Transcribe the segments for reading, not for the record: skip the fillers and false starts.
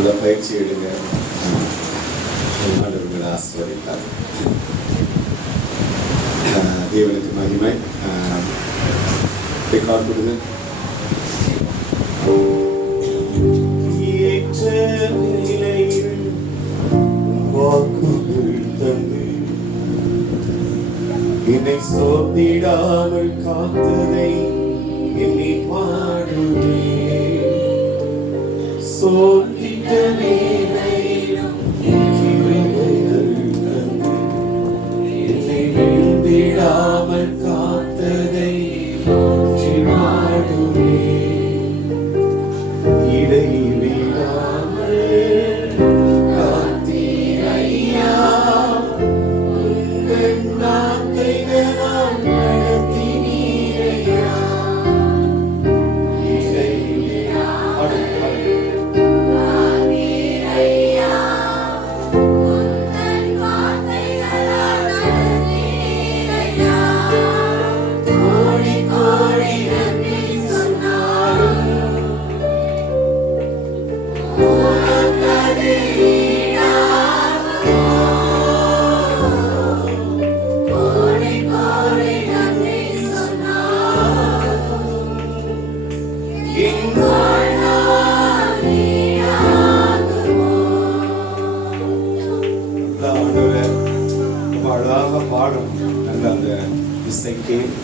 நல்ல பயிற்சி எடுங்க. ஆண்டவர்களை ஆசீர்வதிப்பார். தேவனுக்கு மகிமை. ரெக்கார்ட் கொடுங்க. ஏற்ற நிலையில் வாக்குகள் தந்து என்னை சோர்ந்திடாமல் காத்ததை என்னை பாடுவேன். சோர்ந்திட்ட வேளையிலும் கிருபைகள் தந்து என்னை வீழ்ந்திடாமல் காத்ததை போற்றி பாடுவேன். இடைவிடாமல் காத்தீர் ஐயா, உங்கள் நாட்டைகளால் நடத்தினீர் ஐயா.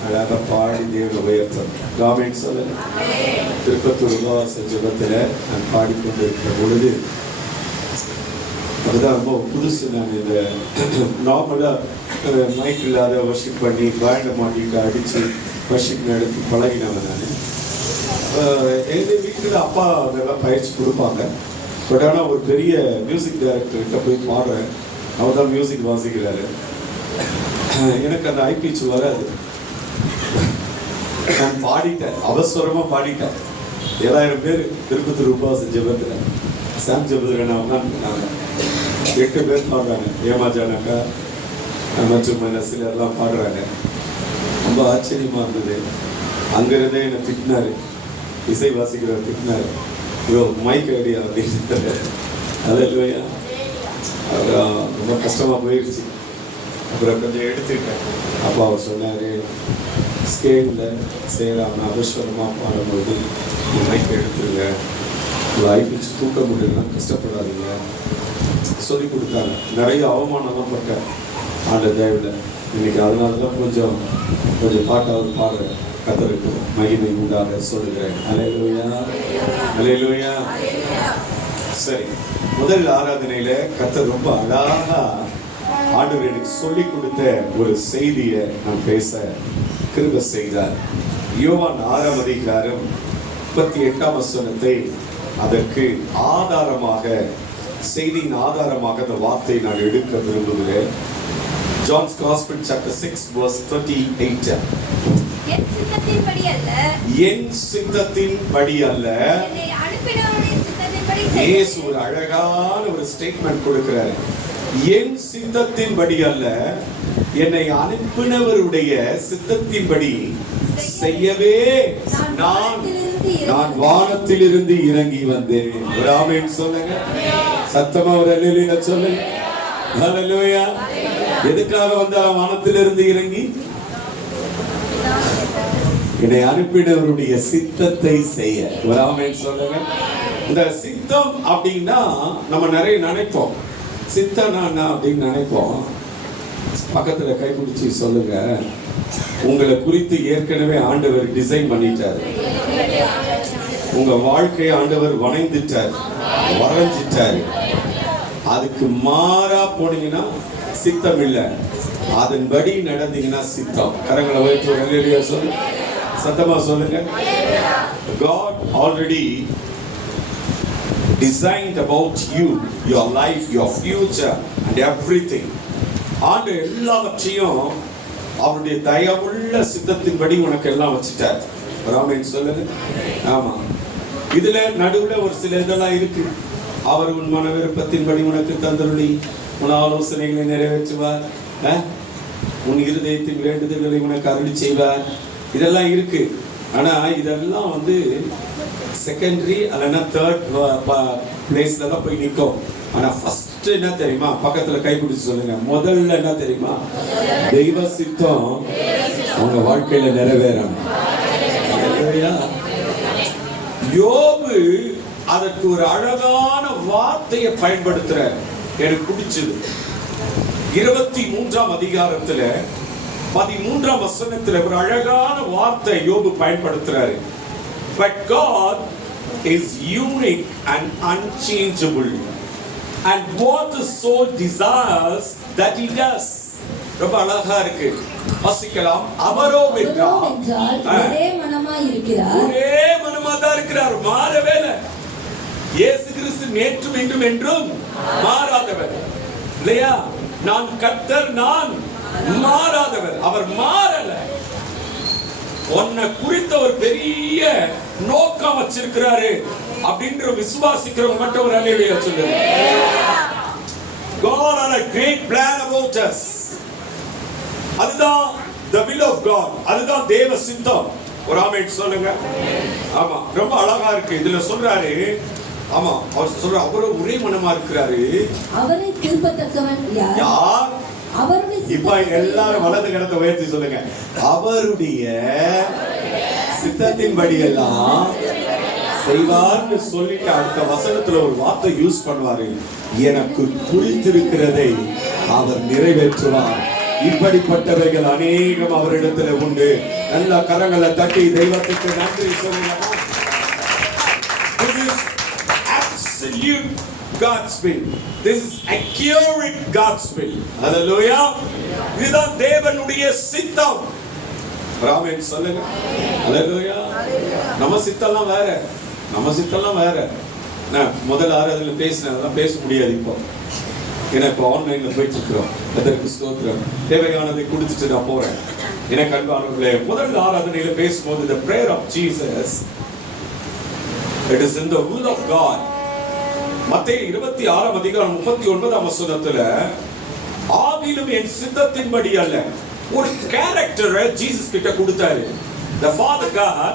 அழகாக பாடி தேவனை உயர்த்தும். ஆமென் சொல்லுங்க. திருப்பத்தூர் உபவாச ஜெபத்தில் நான் பாடிக்கொண்டிருக்கிற பொழுது அதுதான் ரொம்ப புதுசு. நான் இந்த நார்மலாக மைக் இல்லாத வர்ஷிப் பண்ணி பேண்டை மாட்டிட்டு அடித்து வர்ஷிப் நடத்தி பழகினவன் நான். எங்கள் வீட்டில் அப்பா அதெல்லாம் பயிற்சி கொடுப்பாங்க. பட் ஆனால் ஒரு பெரிய மியூசிக் டைரக்டர்கிட்ட போய் பாடுறேன். அவர் தான் மியூசிக் வாசிக்கிறாரு. எனக்கு அந்த ஐபிச்சு வராது. நான் பாடிட்டேன், அவசரமாக பாடிட்டேன். 7000 பேர் திருப்பத்தூர் உபவாச ஜெபத்தில் சாம் ஜெபத்துக்கான 8 பேர் பாடுறாங்க. ஏமாஜானாக்கா மற்றும் சிலர்லாம் பாடுறாங்க. ரொம்ப ஆச்சரியமாக இருந்தது. அங்கிருந்தே என்னை திட்டினாரு, இசை வாசிக்கிறவர் திட்டினாரு, ஐயோ மைக் ஐடியா அப்படின்னு. அது இல்லையா, ரொம்ப கஷ்டமாக போயிடுச்சு. அப்புறம் கொஞ்சம் எடுத்துக்கிட்டேன். அப்பா அவர் சொன்னார், ஸ்கேலில் சேராம அவசரமாக பாடும்போது மைக் எடுத்துருங்க, உங்களை ஐபிச்சு தூக்க முடியலன்னா கஷ்டப்படாதீங்க சொல்லி கொடுத்தாங்க. நிறைய அவமானம்லாம் பட்டேன் ஆண்ட தேவையில். இன்னைக்கு அதனால தான் கொஞ்சம் பாட்டாவது பாடுறேன். கர்த்தருக்கு மகிமை உண்டாக சொல்லுகிறேன். அல்லேலூயா, அல்லேலூயா. சரி, முதல் ஆராதனையில கர்த்தர் ரொம்ப அழகா ஆண்டவர் எனக்கு சொல்லி கொடுத்த ஒரு செய்தியை நான் பேச கிருபை செய்தார். யோவான் 6ஆம் அதிகாரம் 38ஆம் வசனத்தை அதற்கு ஆதாரமாக, செய்தியின் ஆதாரமாக அந்த வார்த்தையை நான் எடுக்க விரும்புகிறேன். John's Gospel chapter 6 verse 38. என் சித்தத்தின்படி அல்ல, என் சித்தத்தின்படி அல்ல, என்னை அனுப்பினவருடைய சித்தத்தின்படி செய்வேன். இயேசு ஒரு அழகான ஒரு ஸ்டேட்மெண்ட் கொடுக்கிறார். என் சித்தத்தின்படி அல்ல, என்னை அனுப்பினவருடைய சித்தத்தின்படி செய்யவே நான் வானத்திலிருந்து இறங்கி வந்தேன். ஆமென் சொல்லுங்க. சத்தமா ஒரு அல்லேலூயா சொல்லுங்க. அல்லேலூயா. எதுக்காக வந்தார் வானத்திலிருந்து இறங்கி? என்னை அனுப்பினவருடைய சித்தத்தை செய்ய. ஆமென் சொல்லுங்க. இந்த சித்தம் அப்படின்னா நம்ம நிறைய நினைப்போம். சித்தம் அப்படின்னு நினைப்போம். பக்கத்துல கைப்பிடிச்சு சொல்லுங்க, உங்களை குறித்து ஏற்கனவே ஆண்டவர் டிசைன் பண்ணிட்டார். உங்க வாழ்க்கையை ஆண்டவர் வணைந்துட்டார், வரைஞ்சிட்டார். அதுக்கு மாறா போனீங்கன்னா சித்தம் இல்லை, அதன்படி நடந்தீங்கன்னா சித்தம். கரங்களை வைத்து அல்லேலூயா சொல்லுங்க. சத்தமா சொல்லுங்க. God already designed about you, your life, your future and everything. ஆண்டு எல்லாவற்றையும் அவருடைய தயவுள்ள சித்தத்தின்படி உனக்கு எல்லாம் வச்சுட்டார். ஆமென் சொல்லுங்க. ஆமா, இதுல நடுவுல ஒரு சில இதெல்லாம் இருக்கு. அவர் உன் மன விருப்பத்தின்படி உனக்கு தந்தருளி உன் ஆலோசனைகளை நிறைவேற்றுவார், உன் இருதயத்தின் வேண்டுதல்களை உனக்கு அருளி செய்வார். இதெல்லாம் இருக்கு. ஆனா இதெல்லாம் செகண்டரி அல்லனா தேர்ட் பிளேஸ்ல தான் போய் நிற்கும். ஆனா ஃபர்ஸ்ட் என்ன தெரியுமா? பக்கத்துல கை பிடிச்சு சொல்லுங்க, முதல்ல என்ன தெரியுமா? தெய்வ சித்தம் உங்க வாழ்க்கையில நிறைவேறணும். யோபு அதற்கு ஒரு அழகான வார்த்தையை பயன்படுத்துற, எனக்கு பிடிச்சது. 23ஆம் அதிகாரத்துல 13ஆம் வசனத்துல ஒரு அழகான வார்த்தை யோபு பயன்படுத்துறாரு. But God is unique and unchangeable, and what the soul desires that he does. ரொம்ப அழகா இருக்கு, வாசிக்கலாம். அவரோ என்றால் ஒரே மனமாய் இருக்கிறார், ஒரே மனமா தான் இருக்கிறார், மாறவே இல்லை. இயேசு கிறிஸ்து நேற்றும் இன்றும் என்றும் மாறாதவர் இல்லையா? நான் கர்த்தர், நான் மாறாதவர். அவர் மாறல. உன்னை குறித்த ஒரு பெரிய நோக்கம் வச்சிருக்கிறாரு அப்படின்ற விசுவாசிக்கிறவங்க மட்டும் ஒரு அல்லேலூயா சொல்லுங்க. God has a great plan about us. அதுதான் the will of God, அதுதான் தேவ சித்தம். ஒரு ஆமென் சொல்லுங்க. ஆமா, ரொம்ப அழகா இருக்கு. இதுல சொல்றாரு, ஆமா, அவர் சொல்ற அவரோ ஒரே மனமா இருக்கிறாரு. அவரை திருப்பத்தக்கவன் யார்? யார்? அவருடைய இப்ப எல்லாரும் வலது கரத்தை உயர்த்தி சொல்லுங்க, அவருடைய சித்தத்தின்படி எல்லாம் செய்வார்னு சொல்லிட்டு அடுத்த வசனத்துல ஒரு வார்த்தை யூஸ் பண்ணுவாரு, எனக்கு குறித்திருக்கிறதை அவர் நிறைவேற்றுவார். இப்படிப்பட்டவைகள் அநேகம் அவரிடத்துல உண்டு. நல்ல கரங்களை தட்டி தெய்வத்துக்கு நன்றி சொல்லுங்க. This is absolute God's will. This is accurate God's will. Hallelujah. இதுதான் தேவனுடைய சித்தம். ஆமென் சொல்லுங்க. Hallelujah. நம்ம சித்தம்லாம் வேற, நம்ம சித்தம்லாம் வேற. நான் முதல்ல ஆராதனையில பேசினதெல்லாம் பேச முடியாது இப்போ. ஏன்னா இப்போ ஆன்லைன்ல போயிட்டு இருக்கிறோம். அதற்கு ஸ்தோத்திரம். தேவையானதை கொடுத்துட்டு நான் போறேன். எனக்கு அன்பானவர்களே, முதல் ஆராதனையில பேசும்போது the prayer of Jesus, it is in the will of God. மத்தேயு 26ஆம் அதிகாரம் 39ஆம் வசனத்துல, ஆகிலும் என் சித்தத்தின்படி அல்ல, ஒரு கேரக்டரை ஜீசஸ் கிட்ட கொடுத்தாரு. the Father God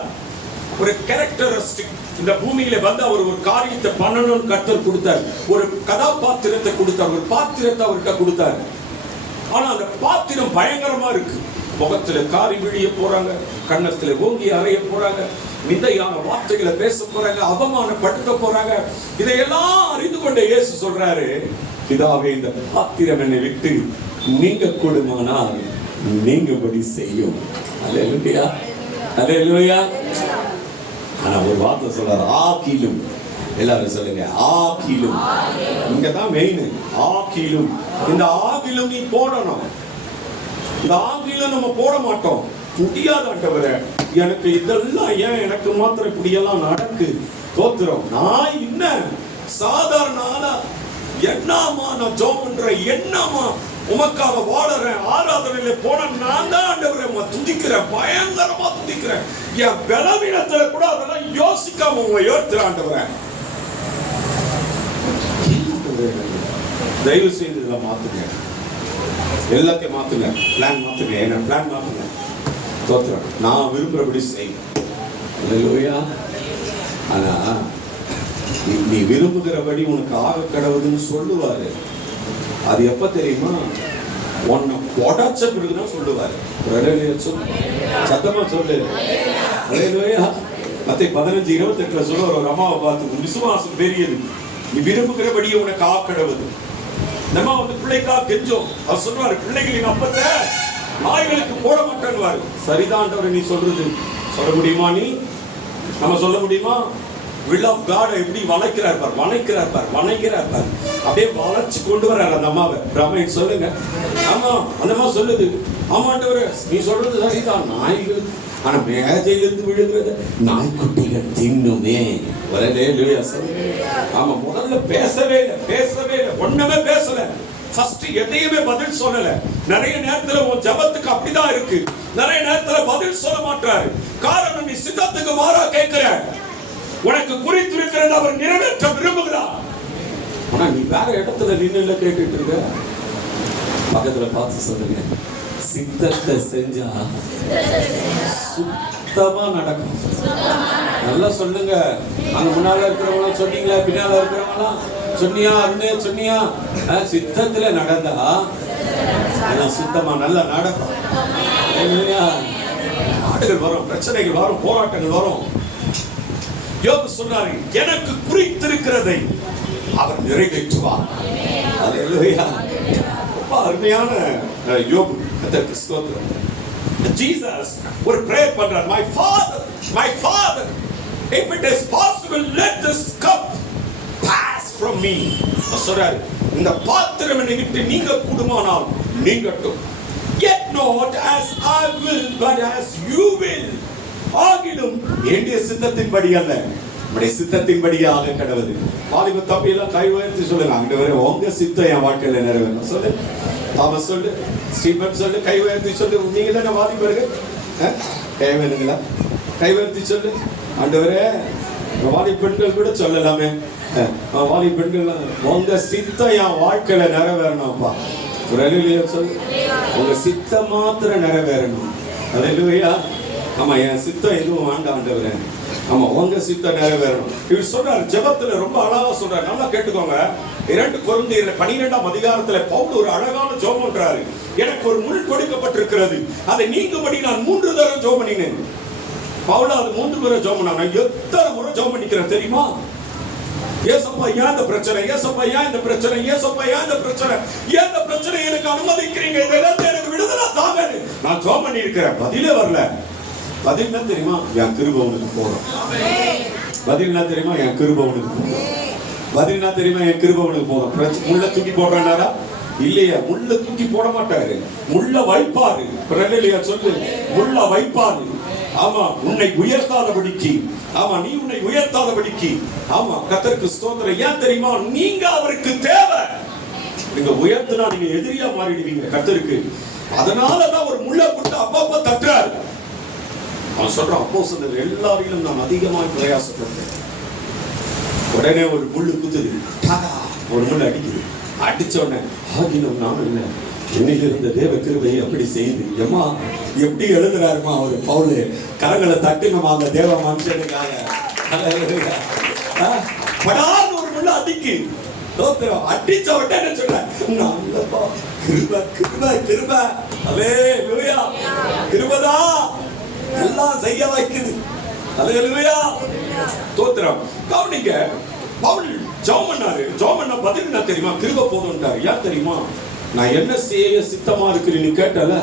ஒரு கேரக்டரிஸ்டிக் இந்த பூமியில வந்து அவர் ஒரு காரியத்தை பண்ணணும்னு கர்த்தர் கொடுத்தார். ஒரு கதாபாத்திரத்தை கொடுத்தார், ஒரு பாத்திரத்தை அவர்கிட்ட கொடுத்தார். ஆனா அந்த பாத்திரம் பயங்கரமா இருக்கு. முகத்துல காரி விழிய போறாங்க, கண்ணத்துல ஓங்கி அறைய போறாங்க, நிந்தையான வார்த்தைகளை பேச போறாங்க, அவமானப்படுத்த போறாங்க. இதையெல்லாம் அறிந்து கொண்ட இயேசு சொல்றாரு, பிதாவே இந்த பாத்திரம் என்னை விட்டு நீங்க கூடுமானால் நீங்கபடி செய்யும். அல்லேலூயா, அல்லேலூயா. ஆனா ஒரு வார்த்தை சொல்றாரு, ஆகிலும். எல்லாரும் சொல்லுங்க, ஆகிலும். இங்கதான் மெயின், ஆகிலும். இந்த ஆகிலும் நீ போடணும். இந்த ஆகிலும் நம்ம போட மாட்டோம். முடியாத ஆண்டவரே, எனக்கு இதெல்லாம் ஏன் எனக்கு மாத்திரம் இப்படியெல்லாம் நடக்கு? தோத்துறோம். நான் என்ன சாதாரண ஆளா? என்னமா நான் ஜெபம் பண்றேன், என்னமா உமக்காக வாழறேன், ஆராதனையில போன நான் தான் ஆண்டவரே துதிக்கிறேன், பயங்கரமா துதிக்கிறேன். என் பலவீனத்துல கூட அதெல்லாம் யோசிக்காம உங்க ஏற்றுற ஆண்டவரே. தயவு செய்து இதெல்லாம் மாத்துங்க, எல்லாத்தையும் மாத்துங்க, பிளான் மாத்துங்க, என்ன பிளான் மாத்துங்க. தோத்துறேன், நான் விரும்புறபடி செய். அல்லேலூயா. ஆனா நீ விரும்புகிறபடி உனக்கு ஆக கடவுதுன்னு சொல்லுவாரு. அது எப்ப தெரியுமா? உன்னை உடைச்ச பிறகுதான் சொல்லுவாரு. சத்தமா சொல்லு. அல்லேலூயா. மத்தேயு 15:28 சொல்லுவார், ஒரு அம்மாவை பார்த்து, விசுவாசம் பெரியது, நீ விரும்புகிறபடியே உனக்கு ஆக கடவுது. நம்ம வந்து பிள்ளைக்கா கெஞ்சோம். அவர் சொல்லுவாரு, பிள்ளைகளின் அப்பத்தை நாய்களுக்கு போட மாட்டேன்னு. சரிதான் நீ சொல்றது. சொல்ல முடியுமா? நீ நம்ம சொல்ல முடியுமா? will of God எப்படி வளைக்கிறார் பார், வளைக்கிறார் பார், வளைக்கிறார் பார். அப்படியே வளைச்சு கொண்டு வர்றாரு அந்த அம்மாவை. ராமன் சொல்லுங்க. ஆமா, அந்த அம்மா சொல்லுது, ஆமாண்டவரே நீ சொல்றது சரிதான், நாய்கள் ஆனா மேஜையிலிருந்து விழுகிறது நாய்க்குட்டிகள் தின்னுமே. ஆமா, முதல்ல பேசவே இல்லை, ஒண்ணுமே பேசல. ஃபர்ஸ்ட் எதையுமே பதில் சொல்லல. நிறைய நேரத்துல உன் ஜபத்துக்கு அப்படிதான் இருக்கு. நிறைய நேரத்துல பதில் சொல்ல மாட்டாரு. காரணம், நீ சித்தத்துக்கு மாறா கேட்கிற. உனக்கு குறித்திருக்கிறது அவர் நிறைவேற்ற விரும்புகிறார். ஆனா நீ வேற இடத்துல நின்னு கேட்டுட்டு இருக்க. பக்கத்துல பார்த்து சொல்லுங்க, சித்தத்தை செஞ்சா சுத்தமா நடக்கும். நல்லா சொல்லுங்க. அங்க முன்னால இருக்கிறவங்களாம் சொன்னீங்களா, பின்னால இருக்கிறவங்களாம் சொன்னியா, அருணே சொன்னியா? சித்தத்துல நடந்தா அதான் சுத்தமா நல்லா நடக்கும். நாடுகள் வரும், பிரச்சனைகள் வரும், போராட்டங்கள் வரும். யோபு சொல்றாரு, எனக்கு குறித்திருக்கிறதை அவர் நிறைவேற்றுவார். அல்லேலூயா. ரொம்ப அருமையான யோபு. கர்த்தருக்கு ஸ்தோத்திரம். ஜீசஸ் ஒரு பிரேயர் பண்றார். my father if it is possible let this cup pass from me. சொல்றாரு, இந்த பாத்திரம் என்னை விட்டு நீங்க கூடுமானால் நீங்கட்டும். yet not as I will but as you will. ஆகிலும் என்னுடைய சித்தத்தின்படி அல்ல, உம்முடைய சித்தத்தின்படியாக கடவுது. வாலிப தம்பி எல்லாம் கை உயர்த்தி சொல்லுங்க, ஆண்டவரே உங்க சித்தம் என் வாழ்க்கையில நிறைவேறணும். சொல்லு தாமஸ், சொல்லு ஸ்டீபன், சொல்லு கை உயர்த்தி சொல்லு. நீங்க தானே வாலிபர்கள், கை வேணுங்களா? கை உயர்த்தி சொல்லு, ஆண்டவரே. வாலி பெண்கள் கூட சொல்லலாமே, வாலி பெண்கள் உங்க சித்தம் என் வாழ்க்கையில நிறைவேறணும்ப்பா. ஒரு அல்லேலூயா சொல்லு. உங்க சித்தம் மாத்திரம் நிறைவேறணும். அல்லேலூயா. ஆமா, என் சித்தம் எதுவும் வேண்டாம் ஆண்டவரே. ஆமா, உங்க சித்தம் நிறைவேறணும். இவர் சொல்றாரு, ஜெபத்துல ரொம்ப அழகா சொல்றாரு. நல்லா கேட்டுக்கோங்க. 2 கொரிந்தியர் 12ஆம் அதிகாரத்துல பவுல் ஒரு அழகான ஜெபம் பண்றாரு. எனக்கு ஒரு முள் கொடுக்கப்பட்டிருக்கிறது, அதை நீங்கும்படி நான் 3 தடவை ஜெபம் பண்ணினேன். பவுல் அது 3 முறை ஜெபம் பண்ணாங்க. எத்தனை முறை ஜெபம் பண்ணிக்கிறேன் தெரியுமா? ஏசப்பா ஏன் இந்த பிரச்சனை, ஏசப்பா ஏன் இந்த பிரச்சனை, ஏசப்பா ஏன் இந்த பிரச்சனை, ஏன் இந்த பிரச்சனை எனக்கு அனுமதிக்கிறீங்க, இதெல்லாம் எனக்கு விடுதலை தாங்க நான் ஜெபம் பண்ணி இருக்கிறேன். பதிலே வரல. பதில் என்ன தெரியுமா? என் கிருபை உனக்கு போதும். பதில் என்ன தெரியுமா? என் கிருபை உனக்கு போதும். பதில் என்ன தெரியுமா? என் கிருபை உனக்கு போதும். முள்ள தூக்கி போடுறானாரா? இல்லையா, முள்ள தூக்கி போட மாட்டாரு, முள்ள வைப்பாரு. இல்லையா சொல்லு, முள்ள வைப்பாரு. ஆமா, உன்னை உயர்த்தாதபடிக்கு. ஆமா, நீ உன்னை உயர்த்தாதபடிக்கு. ஆமா, கர்த்தருக்கு ஸ்தோத்திரம். ஏன் தெரியுமா? நீங்க அவருக்கு தேவை. நீங்க உயர்த்தினா நீங்க எதிரியா மாறிடுவீங்க கர்த்தருக்கு. அதனாலதான் ஒரு முள்ள போட்டு அப்பப்ப தட்டுறாரு. அவன் சொல்றான், அப்போஸ்தலர் எல்லாரிலும் நான் அதிகமாக பிரயாசப்பட்டேன். உடனே ஒரு முள்ளு குத்துது, ஒரு முள்ளு அடிக்குது. அடிச்ச உடனே ஆகினும் நான் இல்லை, என்னில் இருந்த தேவ கிருபையை அப்படி செய்து. ஏமா எப்படி எழுதுறாருமா அவரு பவுல், கரங்களை தட்டுங்கம்மா அந்த தேவ மனுஷனுக்காக. படாத ஒரு முள்ளு அடிக்கு அடிச்ச உடனே என்ன சொல்றேன், கிருபை கிருபை கிருபை. அல்லேலூயா. கிருபைதா எல்லாம் செய்ய வைக்குது. அல்லேலூயா. ஸ்தோத்திரம். கவனிங்க, பவுல் ஜெபம் பண்ணாரு. ஜெபம் பண்ண பதில் என்ன தெரியுமா? கிருபை போதும்ன்றாரு. ஏன் தெரியுமா? நான் என்ன செய்ய சித்தமா இருக்கிறேன்னு கேட்டல.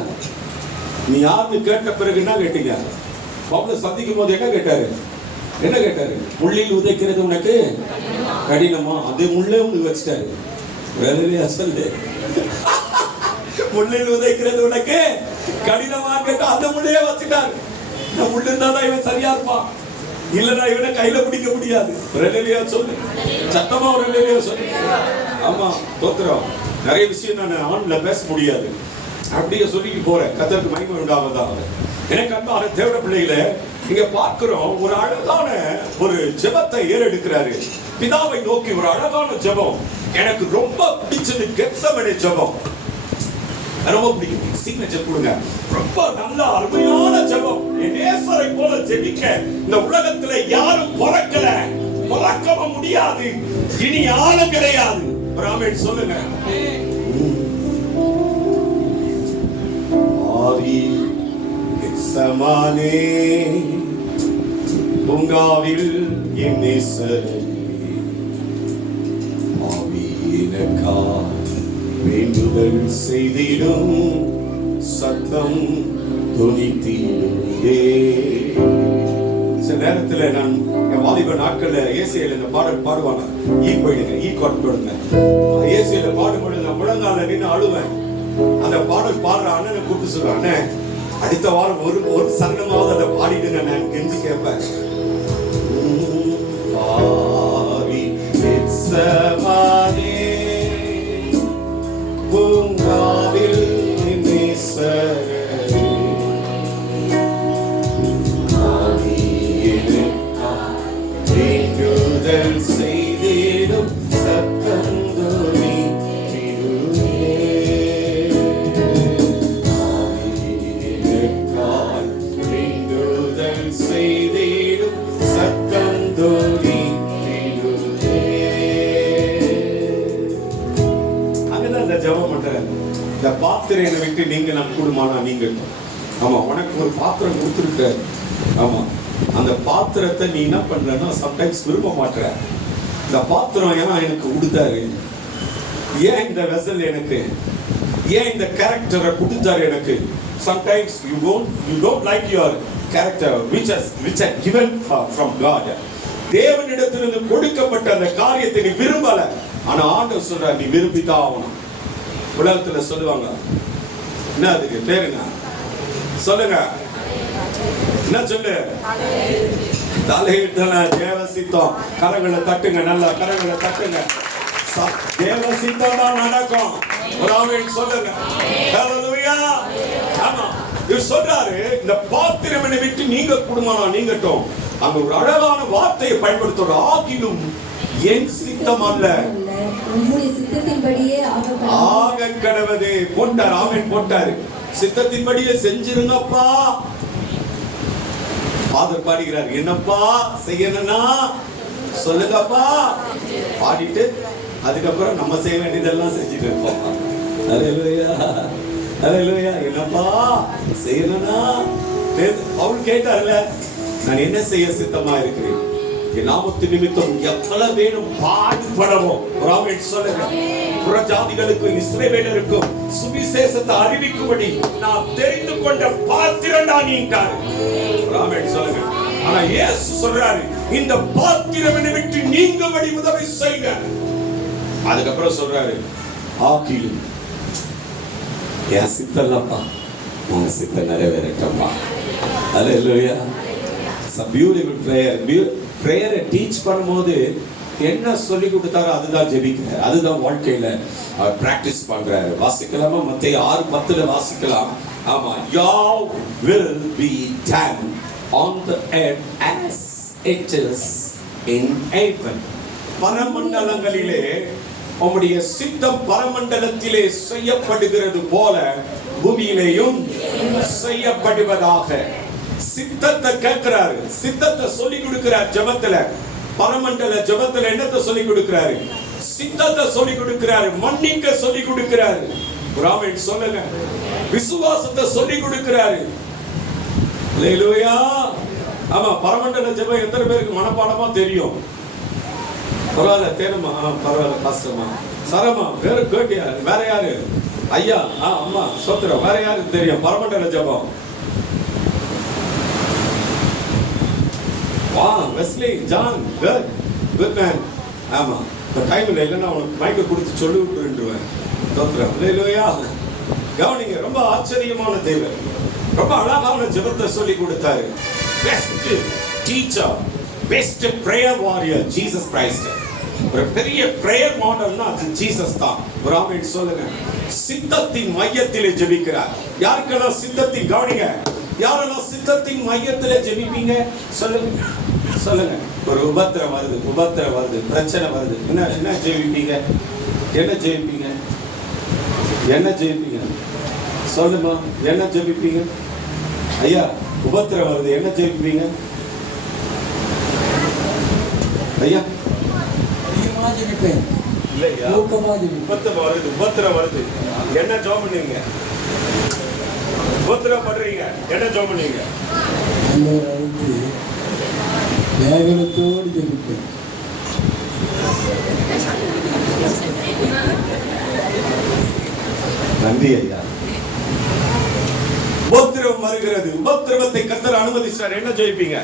நீ யாருன்னு கேட்ட பிறகு என்ன கேட்டீங்க? பவுலை சந்திக்கும் போது என்ன கேட்டாரு? என்ன கேட்டாரு? முள்ளில் உதைக்கிறது உனக்கு கடினமா? அது முள்ளே உனக்கு வச்சுட்டாரு. வேலையா சொல்லு. முள்ளில் உதைக்கிறது உனக்கு கடினமா கேட்டா அந்த முள்ளையே வச்சுட்டாரு. நான் முள்ளு இருந்தாதான் இவன் சரியா இருப்பான், இல்லனா இவனை கையில பிடிக்க முடியாது. ரெலேலியா சொல்லு, சத்தமா ஒரு ரெலேலியா சொல்லு. ஆமா, தோத்திரம். நிறைய விஷயம் நான் ஆன்ல பேச முடியாது, அப்படியே சொல்லிட்டு போறேன். கர்த்தருக்கு மகிமை உண்டாவதாக. எனக்கு அன்பான தேவ பிள்ளைகளே, இங்க பார்க்கிறோம் ஒரு அழகான ஒரு ஜெபத்தை ஏறெடுக்கிறாரு. பிதாவை நோக்கி ஒரு அழகான ஜெபம். எனக்கு ரொம்ப பிடிச்சது கெத்செமனே ஜெபம். ரொம்ப பிடிக்கும். சிக்னேச்சர் கொடுங்க. ரொம்ப நல்ல அருமையான ஜெபம். நேசரை போல ஜெபிக்க இந்த உலகத்துல யாரும் பிறக்கல, பிறக்கவும் முடியாது, இனி யாரும் கிடையாது. ஆமென் சொல்லுங்க. ஆதி கெத்செமனே பூங்காவில் என் நேசரை ஆவியினக்கா வேண்டுதல் செய்திடும் சத்தம் துணித்தீரே. சில நேரத்தில் நான் என் வாலிப நாட்கள்ல ஏசியில இந்த பாடல் பாடுவாங்க. ஈ போயிடுங்க, ஈ கார்ட் கொடுங்க. ஏசியில பாடும்பொழுது நான் முழங்கால நின்று அழுவேன். அந்த பாடல் பாடுற அண்ணனை கூப்பிட்டு சொல்லுவாங்க, அடுத்த வாரம் ஒரு சங்கமாவது அதை பாடிடுங்க நான் கெஞ்சி கேட்பேன். பூங்காவில் நேசரே வேண்டுதல் செய்திடும் சத்தம் துணித்திடுவே. வேண்டுதல் செய்திடும் இந்த பாத்திரம் என்னை விட்டு நீங்க நான் கூடுமானா நீங்க. ஆமா, உனக்கு ஒரு பாத்திரம் கொடுத்துருக்க. ஆமா, அந்த பாத்திரத்தை நீ என்ன பண்றன்னா சம்டைம்ஸ் விரும்ப மாட்டற. இந்த பாத்திரம் ஏன்னா எனக்கு கொடுத்தாரு, ஏன் இந்த வெசல் எனக்கு, ஏன் இந்த கேரக்டரை கொடுத்தாரு எனக்கு. Sometimes you don't like your character which are given from God. தேவனிடத்திலிருந்து கொடுக்கப்பட்ட அந்த காரியத்தை நீ விரும்பல. ஆனா ஆண்டவர் சொல்றார் நீ விரும்பிதான் ஆகணும். உலகத்துல சொல்லுவாங்க, என்ன அதுக்கு பேருங்க சொல்லுங்க, என்ன சொல்லு, தலையிட்டன தேவ சித்தம். கரங்களை தட்டுங்க, நல்லா கரங்களை தட்டுங்க. தேவ சித்தம் தான் நடக்கும். சொல்லுங்க ஹல்லேலூயா. ஆமா, இது சொல்றாரு இந்த பாத்திரம் என்னை விட்டு நீங்க குடும்பமா நீங்கட்டும். அங்க ஒரு அழகான வார்த்தையை பயன்படுத்துற, ஆகிலும் என் சித்தம் அல்ல உம்முடைய சித்தத்தின்படியே ஆக கடவுளே போட்டார். ஆமென் போட்டாரு. சித்தத்தின்படியே செஞ்சிருங்கப்பா. ஃபாதர் பாடுகிறார், என்னப்பா செய்யணும்னா சொல்லுங்கப்பா. பாடிட்டு அதுக்கப்புறம் நம்ம செய்ய வேண்டியதெல்லாம் செஞ்சுட்டு இருப்போம். ஹல்லேலூயா ஹல்லேலூயா. என்னப்பா செய்யணும்னா அவள் கேட்டார்ல, நான் என்ன செய்ய சித்தமா இருக்கிறேன், என் நாமத்து நிமித்தம் எவ்வளவு வேணும் பாடுபடவும். ராமேட் சொல்லுங்க, புறஜாதிகளுக்கும் இஸ்ரவேலருக்கும் சுவிசேஷத்தை அறிவிக்கும்படி நான் தெரிந்து கொண்ட பாத்திரம் தான் நீங்காரு. ராமேட் சொல்லுங்க. ஆனா இயேசு சொல்றாரு, இந்த பாத்திரம் என்னை விட்டு நீங்கும்படி உதவி செய்யுங்க. அதுக்கப்புறம் சொல்றாரு, ஆகிலும் என் சித்தல்லப்பா உங்க சித்தம் நிறைவேறட்டப்பா. Hallelujah. It's a beautiful prayer. பிரேயரை டீச் பண்ணும்போது என்ன சொல்லி கொடுத்தாரோ அதுதான் ஜெபிக்கிறார், அதுதான் வாழ்க்கையில அவர் பிராக்டிஸ் பண்றாரு. வாசிக்கலாமா? மத்தேயு 6:10 வாசிக்கலாம். ஆமா, your will be done on the earth as it is in heaven. பரமண்டலங்களிலே உம்முடைய சித்தம் பரமண்டலத்திலே செய்யப்படுகிறது போல பூமியிலேயும் செய்யப்படுவதாக. சித்தத்தை கேட்கிறாரு, சித்தத்தை சொல்லி கொடுக்கிறார் ஜெபத்துல. பரமண்டல ஜெபத்துல என்னத்தை சொல்லி கொடுக்கிறாரு? சித்தத்தை சொல்லி கொடுக்கிறாரு, மன்னிக்க சொல்லி கொடுக்கிறாரு. ஆமென் சொல்லுங்க. விசுவாசத்தை சொல்லி கொடுக்கிறாரு. ஹல்லேலூயா. ஆமா, பரமண்டல ஜெபம் எத்தனை பேருக்கு மனப்பாடமா தெரியும்? பரவாயில்ல தேனமா, பரவாயில்ல பாஸ்டர்மா, சரமா, வேற கேட்டியா? வேற யாரு? ஐயா, அம்மா சோத்திரம். வேற யாருக்கு தெரியும் பரமண்டல ஜெபம்? Wesley, John, good man. ஆமா, இந்த டைம்ல இல்லைன்னா உனக்கு மைக்க கொடுத்து சொல்லி விட்டுருவேன். சோத்திரம். ஹல்லேலூயா. கவனிங்க, ரொம்ப ஆச்சரியமான தேவன், ரொம்ப அழகான ஜெபத்தை சொல்லி கொடுத்தாரு. Best teacher, best prayer warrior Jesus Christ. ஒரு பெரிய பிரேயர் மாடல்னா அது ஜீசஸ் தான். ஒரு ஆமென் சொல்லுங்க. சித்தத்தின் மையத்திலே ஜெபிக்கிறார். யாருக்கெல்லாம் சித்தத்தின், கவனிங்க, யாரெல்லாம் சித்தத்தின் மையத்திலே ஜெபிப்பீங்க சொல்லுங்க சொல்லுங்க. ஒரு உபத்திரம் வருது, பிரச்சனை வருது, என்ன ஜெபிப்பீங்க? என்ன ஜெபிப்பீங்க? என்ன ஜெபிப்பீங்க சொல்லுமா? என்ன ஜெபிப்பீங்க? ஐயா, உபத்திரம் வருது, என்ன ஜெபிப்பீங்க? ஐயா, உபத்திரம் வருது, என்ன ஜெபம் பண்ணுவீங்க? உபத்திரம் பண்றீங்க, என்ன ஜெபம் பண்ணுவீங்க? வேகத்தோடு ஜெபிப்பேன். நன்றி ஐயா. உபத்திரம் வருகிறது, உபத்திரவத்தை கர்த்தர் அனுமதிச்சார், என்ன ஜெயிப்பீங்க?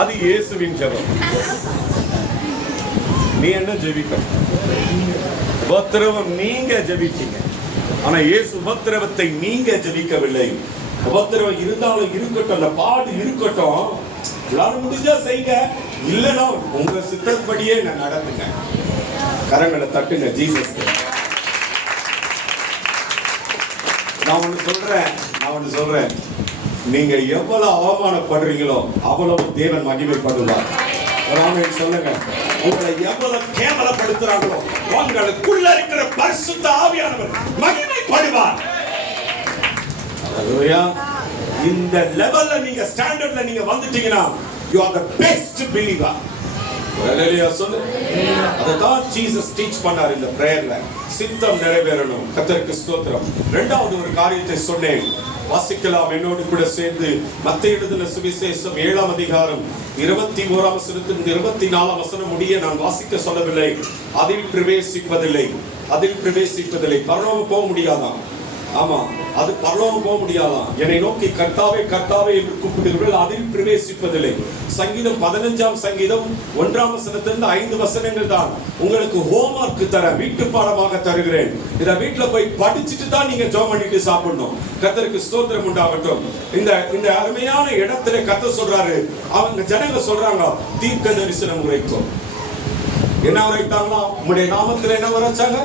அது இயேசுவின் ஜெபம். நீ என்ன ஜெபிப்ப? உபத்திரவம் நீங்க ஜெபிச்சீங்க, ஆனா இயேசு உபத்திரவத்தை நீங்க ஜெபிக்கவில்லை. உபத்திரவம் இருந்தாலும் இருக்கட்டும், அந்த பாடு இருக்கட்டும், எல்லாரும் முடிஞ்சா செய்யுங்க, இல்லைன்னா உங்க சித்தப்படியே நான் நடத்துங்க. கரங்களை தட்டுங்க ஜீசஸ். நான் ஒண்ணு சொல்றேன், நீங்க எவ்வளவு அவமானப்படுறீங்களோ அவ்வளவு தேவன் மகிமைப்படுவார். ஆமென் சொல்லுங்க. உங்களை எவ்வளவு கேவலப்படுத்துறாங்களோ உங்களுக்குள்ள இருக்கிற பரிசுத்த ஆவியானவர் மகிமைப்படுவார். ஹல்லேலூயா. இந்த லெவல்ல நீங்க ஸ்டாண்டர்ட்ல நீங்க வந்துட்டீங்கன்னா you are the best believer. ஹalleluya சொல்லு. அததான் ஜீசஸ் டீச் பண்ணார் இந்த பிரேயர்ல. சித்தம் நிறைவேறணும். கர்த்தருக்கு ஸ்தோத்திரம். இரண்டாவது ஒரு காரியத்தை சொன்னேன், வாசிக்கலாம் என்னோடு கூட சேர்ந்து. மத்தேயு எழுதின சுவிசேஷம் 7ஆம் அதிகாரம் 21ஆம் வசனத்திலிருந்து 24ஆம் வசனம் முடிய நான் வாசிக்க சொல்லவில்லை. அதில் பிரவேசிப்பதில்லை. பரலோகம் போக முடியாதாம். ஆமா, அது பரலோகம் போக முடியாதாம். என்னை நோக்கி கர்த்தாவே கர்த்தாவே என்று கூப்பிடுகிறவர்கள் அதில் பிரவேசிப்பதில்லை. சங்கீதம் 15ஆம் சங்கீதம் 1ஆம் வசனத்திலிருந்து 5 வசனங்கள் தான் உங்களுக்கு ஹோம்வொர்க் தர வீட்டு பாடமாக தருகிறேன். இத வீட்டுல போய் படிச்சுட்டு தான் நீங்க ஜெபம் பண்ணிட்டு சாப்பிடணும். கர்த்தருக்கு ஸ்தோத்திரம் உண்டாகட்டும். இந்த அருமையான இடத்துல கர்த்தர் சொல்றாரு, அவங்க ஜனங்க சொல்றாங்க தீர்க்க தரிசனம் உரைக்கும். என்ன உரைத்தாங்களா? உங்களுடைய நாமத்துல என்ன உரைச்சாங்க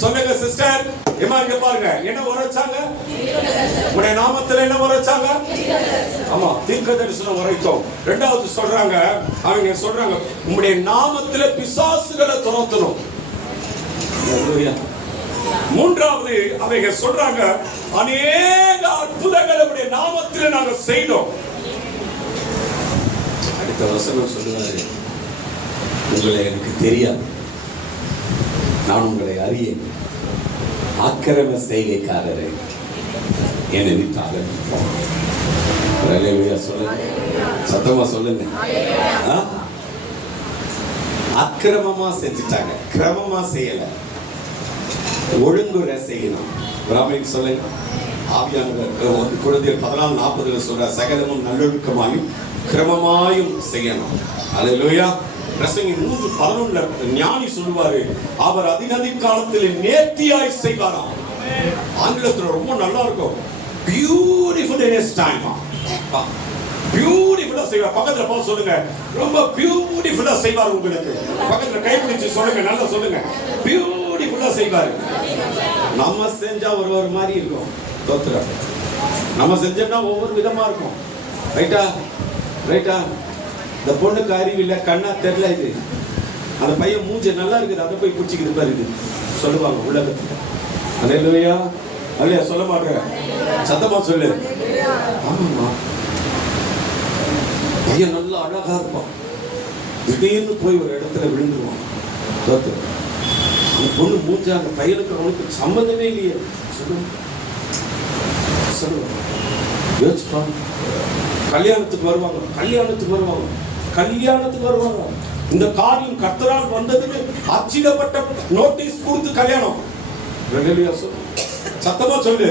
சொல்லுங்க சிஸ்டர். ஏமா இங்க பாருங்க, என்ன உரைச்சாங்க? உங்களுடைய நாமத்துல என்ன உரைச்சாங்க? ஆமா, தீர்க்க தரிசனம் உரைத்தோம். இரண்டாவது சொல்றாங்க, அவங்க சொல்றாங்க உங்களுடைய நாமத்துல பிசாசுகளை துரத்தணும். மூன்றாவது அவங்க சொல்றாங்க அநேக அற்புதங்களை உடைய நாமத்துல நாங்க செய்தோம். அடுத்த வசனம் சொல்லுவாரு, உங்களை எனக்கு தெரியாது, நான் உங்களை அறியேன், ஆக்கிரம செய்கைக்காரரை என்னை விட்டு அகற்றிப்போம். சொல்லுங்க, சத்தமா சொல்லுங்க. அக்கிரமமா செஞ்சுட்டாங்க, கிரமமா செய்யல, ஒழுங்குற செய்யணும். பிராமணிக்கு சொல்லுங்க. ஆவியானவர் குழந்தையர் 14:40 சொல்ற சகலமும் நல்லொழுக்கமாயும் கிரமமாயும் செய்யணும். அல்லேலூயா. பிரசங்கி 3:11 ஞானி சொல்லுவாரு, அவர் அதிகதிக காலத்தில் நேர்த்தியாய் செய்வாராம். ஆங்கிலத்துல ரொம்ப நல்லா இருக்கும். Beautiful in his time. பியூட்டிஃபுல்லா செய்வார். பக்கத்துல போக சொல்லுங்க, ரொம்ப பியூட்டிஃபுல்லா செய்வார். உங்களுக்கு பக்கத்துல கைப்பிடிச்சு சொல்லுங்க, நல்லா சொல்லுங்க, பியூட்டிஃபுல்லா செய்வார். நம்ம செஞ்சா ஒரு மாதிரி இருக்கும். தோத்துறோம். நம்ம செஞ்சோம்னா ஒவ்வொரு விதமா இருக்கும். ரைட்டா. இந்த பொண்ணுக்கு அறிவு இல்லை, கண்ணா தெரியல, இது அந்த பையன் மூஞ்ச நல்லா இருக்குது, அதை போய் பிடிச்சிக்கிட்டு பாருது சொல்லுவாங்க உலகத்துல. அல்லேலூயா. அல்லையா? சொல்ல மாட்டேன், சத்தமா சொல்லு. ஆமாமா, பையன் நல்லா அழகா இருப்பான், திடீர்னு போய் ஒரு இடத்துல விழுந்துருவான். அந்த பொண்ணு மூஞ்ச அந்த பையனுக்கு அவனுக்கு சம்மந்தமே இல்லையே. சொல்லுவாங்க யோசிப்பாங்க. கல்யாணத்துக்கு வருவாங்க. இந்த காரியம் கர்த்தரால் வந்ததுன்னு அச்சிடப்பட்ட நோட்டீஸ் கொடுத்து கல்யாணம். சத்தமா சொல்லு.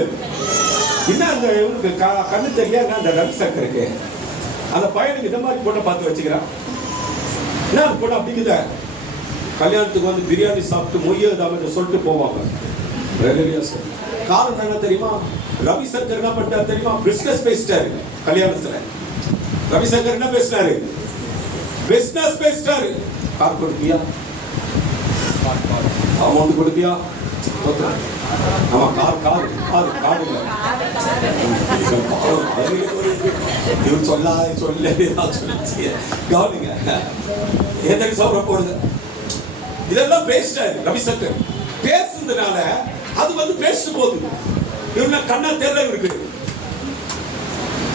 என்ன அந்த இவனுக்கு கண்ணு தெரியாது, அந்த ரவி சக்கருக்கு அந்த பையனுக்கு இந்த மாதிரி பொண்ணை பார்த்து வச்சுக்கிறான். என்ன அந்த பொண்ணு அப்படிங்குத கல்யாணத்துக்கு வந்து பிரியாணி சாப்பிட்டு மொய்யதாம சொல்லிட்டு போவாங்க. காரணம் என்ன தெரியுமா? ரவிசங்கர் என்ன பண்ணிட்டாரு தெரியுமா? பிசினஸ் பேசிட்டாரு கல்யாணத்துல. ரவிசங்கர் என்ன பேசினாரு? பிசினஸ் பேசிட்டாரு. கார் கொடுப்பியா, அமௌண்ட் கொடுப்பியா? ஆமா, கார் இல்ல. கவனிங்க, எத்தனை சவரம் போடுது. இதெல்லாம் பேசிட்டாரு ரவிசங்கர். பேசுறதுனால அது வந்து பேசிட்டு போகுது. இவங்க கண்ணா தெரியல, இருக்கு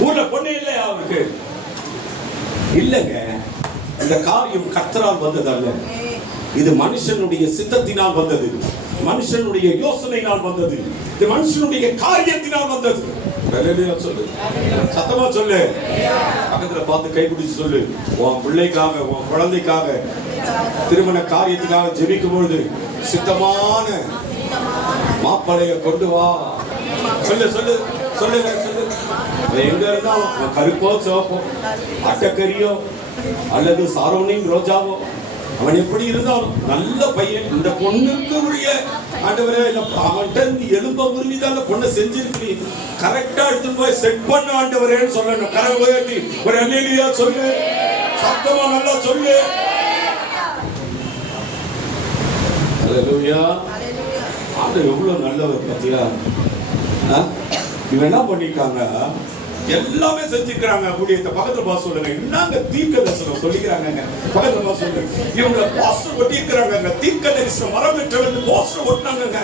ஊர்ல பொண்ணு இல்லையா அவருக்கு? இல்லங்க, இந்த காரியம் கர்த்தரால் வந்ததல்ல. இது மனுஷனுடைய சித்தத்தினால் வந்தது, மனுஷனுடைய யோசனையினால் வந்தது, இது மனுஷனுடைய காரியத்தினால் வந்தது. சொல்லு, சத்தமா சொல்லு. பக்கத்துல பார்த்து கைப்பிடிச்சு சொல்லு, உன் பிள்ளைக்காக, உன் குழந்தைக்காக, திருமண காரியத்துக்காக ஜெபிக்கும் பொழுது சித்தமான மாப்பிளைய கொண்டு வா. சொல்லு. எங்க இருந்தாலும் கருப்போ சிவப்போ, அட்டக்கரியோ அல்லது சாரோனின் ரோஜாவோ, அவன் எப்படி இருந்தாலும் நல்ல பையன். இந்த பொண்ணுக்கு உரிய ஆண்டவரே, அவன்கிட்ட எலும்ப உரிமைதான் அந்த பொண்ணை செஞ்சிருக்கீங்க, கரெக்டா எடுத்துட்டு போய் செட் பண்ண ஆண்டவரேன்னு சொல்லணும். கரை உயர்த்தி ஒரு அல்லேலூயா சொல்லு, சத்தமா நல்லா சொல்லு. அல்லேலூயா. ஆண்டவர் எவ்வளவு நல்லவர் பாத்தியா? இவன் என்ன பண்ணிருக்காங்க, எல்லாமே செஞ்சிருக்காங்க. ஊழியத்தை பக்கத்துல பாஸ் சொல்லுங்க, என்னங்க தீர்க்க தரிசனம் சொல்லிக்கிறாங்க. பக்கத்துல பாஸ் சொல்லுங்க, இவங்க பாஸ்டர் ஒட்டிருக்கிறாங்க. தீர்க்க தரிசனம் மரம் பெற்றவங்க பாஸ்டர் ஒட்டினாங்க.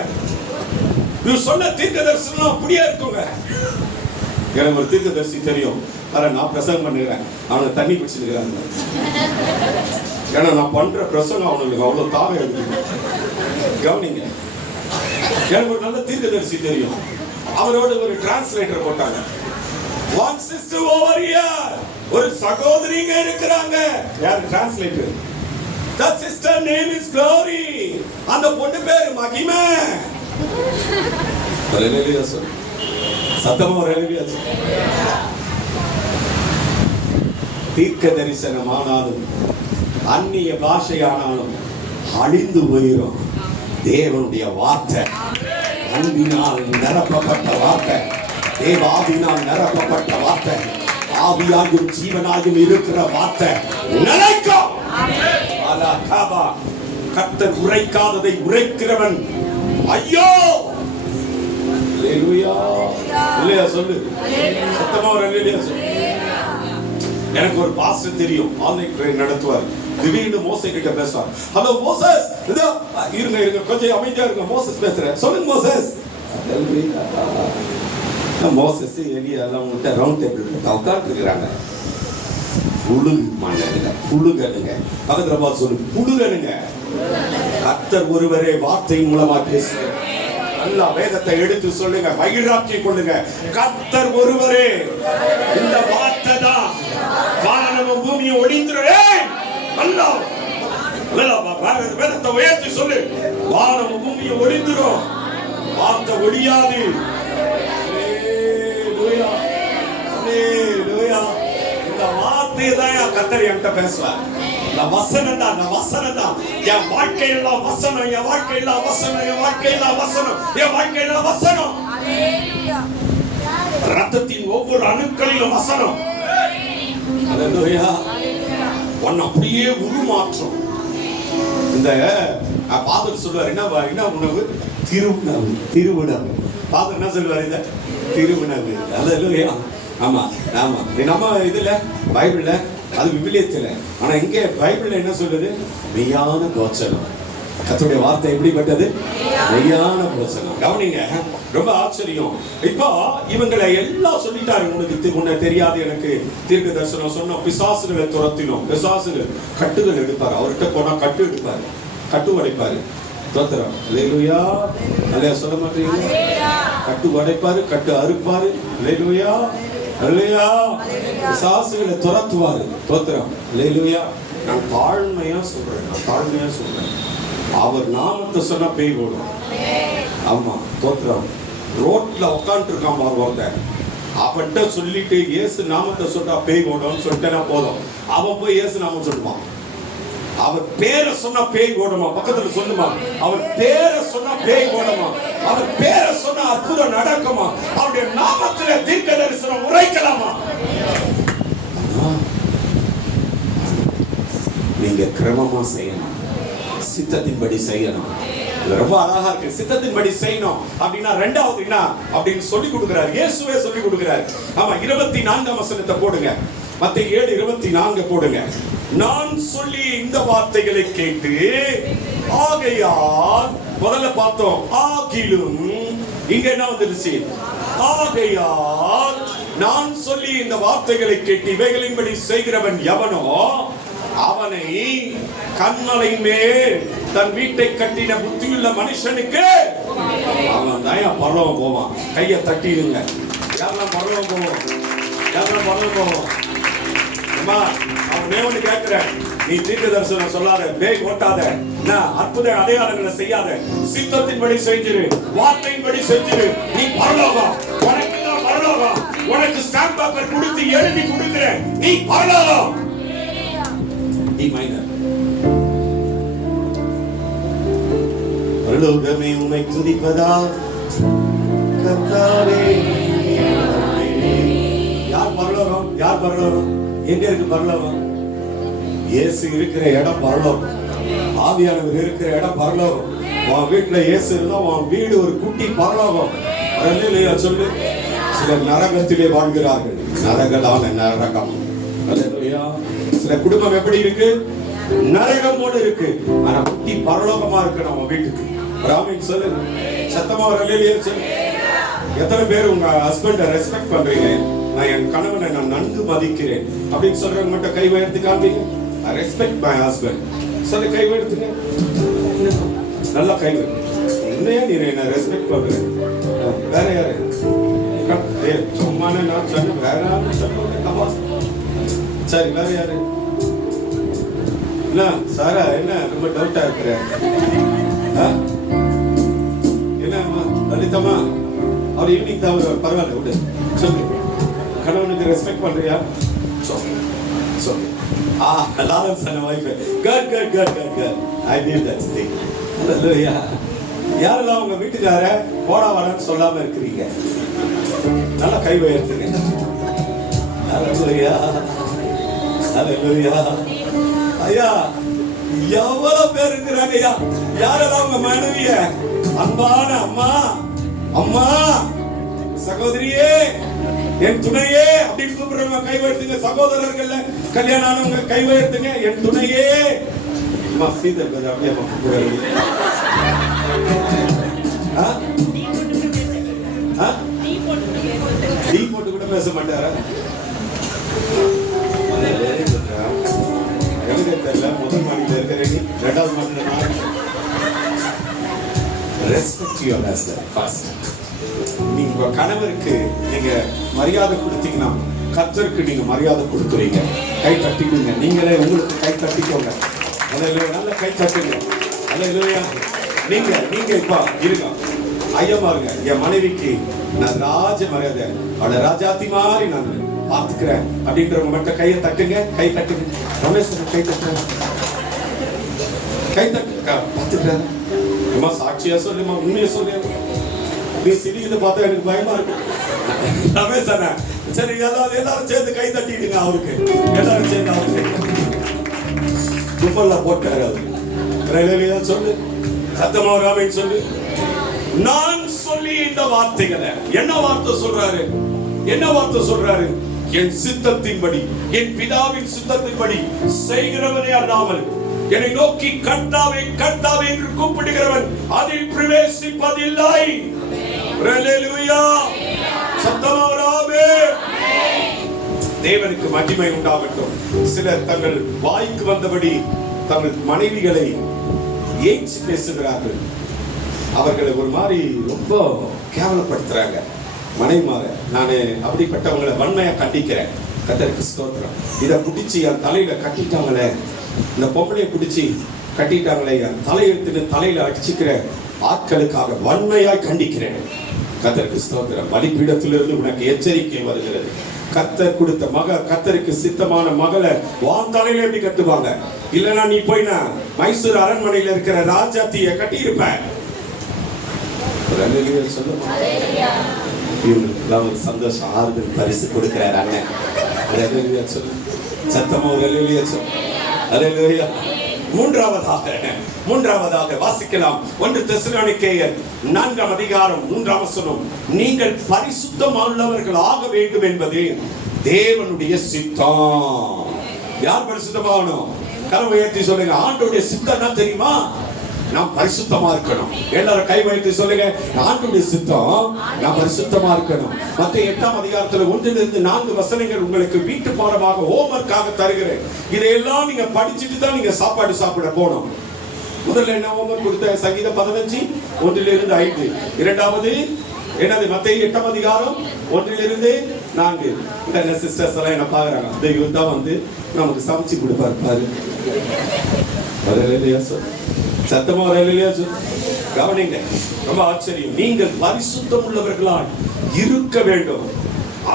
இவங்க சொன்ன தீர்க்க தரிசனம் அப்படியே இருக்குங்க. எனக்கு ஒரு தீர்க்க தரிசி தெரியும். நான் பிரசங்கம் பண்ணுகிறேன், அவனுக்கு தண்ணி குடிச்சிருக்கிறாங்க. ஏன்னா நான் பண்ற பிரசங்கம் அவனுக்கு அவ்வளவு தாகம் இருக்குது. கவனிங்க, எனக்கு ஒரு நல்ல தீர்க்கதரிசி தெரியும். அவரோட ஒரு டிரான்ஸ்லேட்டர் போட்டாங்க. One sister over here, ஒரு சகோதரிங்க இருக்கிறாங்க. யார் translator? That sister name is Glory. அந்த பொண்ணு பேரு மகிமை. ஹalleluya சொல்லு. சத்தமா ஒரு ஹalleluya சொல்லு. தீர்க்க தரிசனமானாலும் அந்நிய பாஷையானாலும் அழிந்து போயிடும். தேவனுடைய வார்த்தை அன்பினால் நிரப்பப்பட்ட வார்த்தை, தேவாவினால் நிரப்பப்பட்ட வார்த்தை, ஆவியாயும் ஜீவனாயும் இருக்கிற வார்த்தை நிலைக்கும். கர்த்தர் உரைக்காததை உரைக்கிறவன் ஐயோ. இல்லையா சொல்லு, சத்தமா ஒரு இல்லையா சொல்லு. எனக்கு ஒரு பாஸ்டர் தெரியும், ஆன்லைன் ட்ரெயின் நடத்துவார். திடீர்னு மோசே கிட்ட பேசுவார். ஹலோ மோசஸ், இதோ இருங்க கொஞ்சம் அமைதியா இருங்க, மோசஸ் பேசுறேன், சொல்லுங்க மோசஸ். மோசஸ் எலியா எல்லாம் விட்டு ரவுண்ட் டேபிள் உட்கார்ந்து இருக்கிறாங்க. புழுகனுங்க, பக்கத்துல பார்த்து சொல்லு, புழுகனுங்க. கர்த்தர் ஒருவரே வார்த்தை மூலமா பேசுங்க. நல்லா வேதத்தை எடுத்து சொல்லுங்க, வைராக்கியம் கொள்ளுங்க. கர்த்தர் ஒருவரே, இந்த வார்த்தை தான் வானமும் பூமியும் ஒளிந்துறே. நல்லா வேதத்தை உயர்த்தி சொல்லு, வானமும் பூமியும் ஒளிந்துரும், வார்த்தை ஒளியாது. இந்த வார்த்தையை தான் கர்த்தர் என்கிட்ட பேசுவார். நான் வசனம் தான், நான் வசனம் தான். என் வாழ்க்கையெல்லாம் வசனம், என் வாழ்க்கையெல்லாம் வசனம், என் வாழ்க்கையெல்லாம் வசனம், என் வாழ்க்கையெல்லாம் வசனம். ரத்தத்தின் ஒவ்வொரு அணுக்களிலும் வசனம். ஹalleluya. ஒன்னு அப்படியே உருமாற்றம். இந்த பாதர் சொல்வார், என்ன உணவு? திருவுணவு. திருவுணவு. பாதர் என்ன சொல்வார்? இந்த திருவுணவு. ஹalleluya. ஆமா ஆமா, நம்ம இதுல பைபிள்ல, அது விவிலியத்துல. ஆனா இங்கே பைபிள்ல என்ன சொல்லுது? மெய்யான போச்சனம். கர்த்தருடைய வார்த்தை எப்படிப்பட்டது? மெய்யான போச்சனம். கவனிங்க, ரொம்ப ஆச்சரியம். இப்போ இவங்களை எல்லாம் சொல்லிட்டாரு. உனக்கு தெரியாது எனக்கு தீர்க்க தரிசனம் சொன்ன பிசாசுகளை துரத்தினோம். பிசாசுகள் கட்டுகள் எடுப்பாரு, அவர்கிட்ட போனா கட்டு எடுப்பாரு, கட்டு உடைப்பாரு. தோத்திரம். அல்லேலூயா. அல்லேலூயா சொல்ல மாட்டீங்க? கட்டு உடைப்பாரு, கட்டு அறுப்பாரு. அல்லேலூயா. அல்லேலூயா. பிசாசுகளை துரத்துவாரு. தோத்திரம். அல்லேலூயா. நான் தாழ்மையா சொல்றேன், அவர் நாமத்தை சொன்னா பேய் ஓடும். ஆமா, தோத்திரம். ரோட்ல உட்காந்துட்டு இருக்கான் பாரு ஒருத்தன், அவன்கிட்ட சொல்லிட்டு இயேசு நாமத்தை சொன்னா பேய் ஓடும் சொல்லிட்டேன்னா போதும், அவன் போய் இயேசு நாமம் சொல்லுவான். அவர் பேரை சொன்னா பேய் ஓடுமா? பக்கத்துல சொல்லுமா, அவர் பேரை சொன்னா பேய் ஓடுமா? அவர் பேரை சொன்னா அற்புதம் நடக்குமா? அவருடைய நாமத்துல தீர்க்க தரிசனம் உரைக்கலாமா? நீங்க கிரமமா செய்யணும், சித்தத்தின்படி செய்யணும். ரொம்ப அழகா இருக்கு. சித்தத்தின்படி செய்யணும் அப்படின்னா ரெண்டாவது என்ன அப்படின்னு சொல்லி கொடுக்கிறார், இயேசுவே சொல்லி கொடுக்கிறார். ஆமா, 24ஆம் வசனத்தை போடுங்க. மத்தேயு 7:24 போடுங்க. நான் சொல்லி இந்த வார்த்தைகளை கேட்டு ஆகையால், முதல்ல பார்த்தோம் ஆகிலும், இங்க என்ன வந்துருச்சு? ஆகையால் நான் சொல்லி இந்த வார்த்தைகளை கேட்டு இவைகளின்படி செய்கிறவன் எவனோ அவனை கன்மலை மேல் தன் வீட்டை கட்டின புத்தியுள்ள மனுஷனுக்கு அவன் தான் பரலோகம் போவான். கையை தட்டிடுங்க. யாரெல்லாம் பரலோகம் போவோம்? யாரெல்லாம் பரலோகம் போவோம்? அம்மா, அவன் மேவன்னு கேட்கிறேன், நீ தீர்க்க தரிசனம் சொல்லாத, பேய் ஓட்டாத, அற்புத அடையாளங்களை செய்யாத, சித்தத்தின்படி செஞ்சிரு, வார்த்தையின்படி செஞ்சிரு, நீ பரலோகம். உனக்கு தான் பரலோகம். உனக்கு ஸ்டாம்ப் பேப்பர் கொடுத்து எழுதி கொடுக்கிறேன், நீ பரலோகம். பரலோகமே உம்மை துதிப்பதா கர்த்தாவே. யார் பரலோகம்? யார் பரலோகம்? எங்க இருக்கு பரலோகம்? இயேசு இருக்கிற இடம் பரலோகம். ஆவியானவர் இருக்கிற இடம் பரலோகம். உன் வீட்டுல இயேசு இருந்தா உன் வீடு ஒரு குட்டி பரலோகம். அல்லேலூயா சொல்லு. சிலர் நரகத்திலே வாழ்கிறார்கள். நரகலான நரகம். அல்லேலூயா. சில குடும்பம் எப்படி இருக்கு? நரகம் போல இருக்கு. ஆனா குட்டி பரலோகமா இருக்கு நம்ம வீட்டுக்கு. ஆமென் சொல்லு. சத்தமா ஒரு அல்லேலூயா சொல்லு. எத்தனை பேர் உங்க ஹஸ்பண்ட ரெஸ்பெக்ட் பண்றீங்க? நான் என் கணவனை நான் நன்கு மதிக்கிறேன் அப்படின்னு சொல்றவங்க மட்டும் கை உயர்த்தி காண்பீங்க. I respect my husband. சொல்லி கை உயர்த்துங்க. நல்லா கை உயர்த்து. என்னையா நீ என்ன ரெஸ்பெக்ட் பண்ற? வேற யாரு? சும்மா நான் சொன்ன வேற யாரும் சொல்லுவாங்க. சரி, வேற யாரு? என்ன சாரா, என்ன ரொம்ப டவுட்டா இருக்கிற? என்னம்மா லலிதம்மா, அவர் ஈவினிங் தான் பரவாயில்ல விடு. சொல்லு, கணவனுக்கு ரெஸ்பெக்ட் பண்றியா? சொல்லு. Lawrence and wife. Good. I need that thing. Hallelujah. யாரெல்லாம் உங்க வீட்டுக்கார போடா வாடான்னு சொல்லாம இருக்கிறீங்க? நல்லா கை உயர்த்துங்க. Hallelujah. ஐயா, எவ்வளவு பேர் இருக்கிறாங்க ஐயா. யாரெல்லாம் உங்க மனைவிய அன்பான அம்மா சகோதரியே, என் துணையே அப்படின்னு கூப்பிடுறவங்க கை உயர்த்துங்க. சகோதரர்கள்ல கல்யாணம் ஆனவங்க கை உயர்த்துங்க. என் துணையே. டீ போட்டு கூட பேச மாட்டாரா? எனக்கு தெரியல. முதல் மாடியில் இருக்கிறேன், இரண்டாவது மாடியில் ரெஸ்பெக்ட் யுவர் ஹஸ்பண்ட் ஃபர்ஸ்ட். நீங்க கணவருக்கு நீங்க மரியாதை கொடுத்தீங்கன்னா கர்த்தருக்கு நீங்க மரியாதை கொடுக்குறீங்க. கை தட்டிக்குங்க. நீங்களே உங்களுக்கு கை தட்டிக்கோங்க. நல்ல கை தட்டுங்க. நீங்க இப்ப இருங்க, ஐயமா இருங்க. என் மனைவிக்கு நான் ராஜ மரியாதை, அவளை ராஜாத்தி மாதிரி நான் பார்த்துக்கிறேன் அப்படின்றவங்க மட்டும் கையை தட்டுங்க. கை தட்டுங்க. ரமேஷ் கை தட்டுங்க. கை தட்டு பார்த்துக்கிறேன். சாட்சியா சொல்லுமா, உண்மையை சொல்லு. நீ சிரிக்கிறத பார்த்தா எனக்கு பயமா இருக்கு. ரமேஷ் அண்ணா, சரி எல்லாரும் சேர்ந்து கை தட்டிடுங்க. அவருக்கு எல்லாரும் சேர்ந்து அவருக்கு துப்பல்லாம் போட்டாரு. அவரு சொல்லு, சத்தமா ராமன் சொல்லு. நான் சொல்லி இந்த வார்த்தைகளை என்ன வார்த்தை சொல்றாரு? என் சித்தத்தின்படி, என் பிதாவின் சித்தத்தின்படி செய்கிறவனே அல்லாமல் என்னை நோக்கி கர்த்தாவே கர்த்தாவே என்று கூப்பிடுகிறவன் அதில் பிரவேசிப்பதில்லை. ஹல்லேலூயா. சத்தமாவே தேவனுக்கு மகிமை உண்டாகட்டும். சிலர் தங்கள் வாய்க்கு வந்தபடி தங்கள் மனைவிகளை ஏற்றி பேசுகிறார்கள். அவர்களை ஒரு மாதிரி ரொம்ப கேவலப்படுத்துறாங்க. மனைவிமார நான் அப்படிப்பட்டவங்களை வன்மையா கண்டிக்கிறேன். கர்த்தருக்கு ஸ்தோத்திரம். இதை பிடிச்சி என் தலையில கட்டிட்டாங்களே, இந்த பொம்பளையை பிடிச்சி கட்டிட்டாங்களே, என் தலையெழுத்துன்னு தலையில அடிச்சுக்கிற ஆட்களுக்காக வன்மையாய் கண்டிக்கிறேன். கர்த்தருக்கு ஸ்தோத்திரம். பலிபீடத்திலிருந்து உனக்கு எச்சரிக்கை வருகிறது. கர்த்தர் கொடுத்த கர்த்தருக்கு சித்தமான மகளை வான் தலையில எப்படி கட்டுவாங்க? இல்லைன்னா நீ போய்னா மைசூர் அரண்மனையில இருக்கிற ராஜாத்திய கட்டி இருப்ப. ஒரு சந்தோஷம், ஆறுதல் பரிசு கொடுக்கிறார் அண்ணன். சத்தமா மூன்றாவதாக வாசிக்கலாம். 1 தெசலோனிக்கேயர் 4 அதிகாரம் 3 வசனம். நீங்கள் பரிசுத்தமுள்ளவர்கள் ஆக வேண்டும் என்பது தேவனுடைய சித்தம். யார் பரிசுத்தமாகணும்? கரம் உயர்த்தி சொல்லுங்க. ஆண்டவருடைய சித்தம் தெரியுமா? நான் பரிசுத்தமா இருக்கணும். எல்லாரும் கை வைத்து சொல்லுங்க. ஆண்டவருடைய சித்தம் நான் பரிசுத்தமா இருக்கணும். மத்தேயு 8 அதிகாரத்துல 1 - 4 வசனங்கள் உங்களுக்கு வீட்டு பாடமாக ஹோம்வொர்க்காக தருகிறேன். இதையெல்லாம் நீங்க படிச்சுட்டு தான் நீங்க சாப்பாடு சாப்பிட போகணும். முதல்ல என்ன ஹோம்வொர்க் கொடுத்த? சங்கீதம் 15 1 - 5. இரண்டாவது என்னது? மத்தேயு 8 அதிகாரம் 1 - 4. இந்த சிஸ்டர்ஸ் எல்லாம் என்ன பாக்குறாங்க? தெய்வம் தான் வந்து நமக்கு சமைச்சு கொடுப்பாரு பாரு. சத்தமா கவனிங்க. ரொம்ப ஆச்சரியம். நீங்கள் பரிசுத்தம் உள்ளவர்களால் இருக்க வேண்டும்.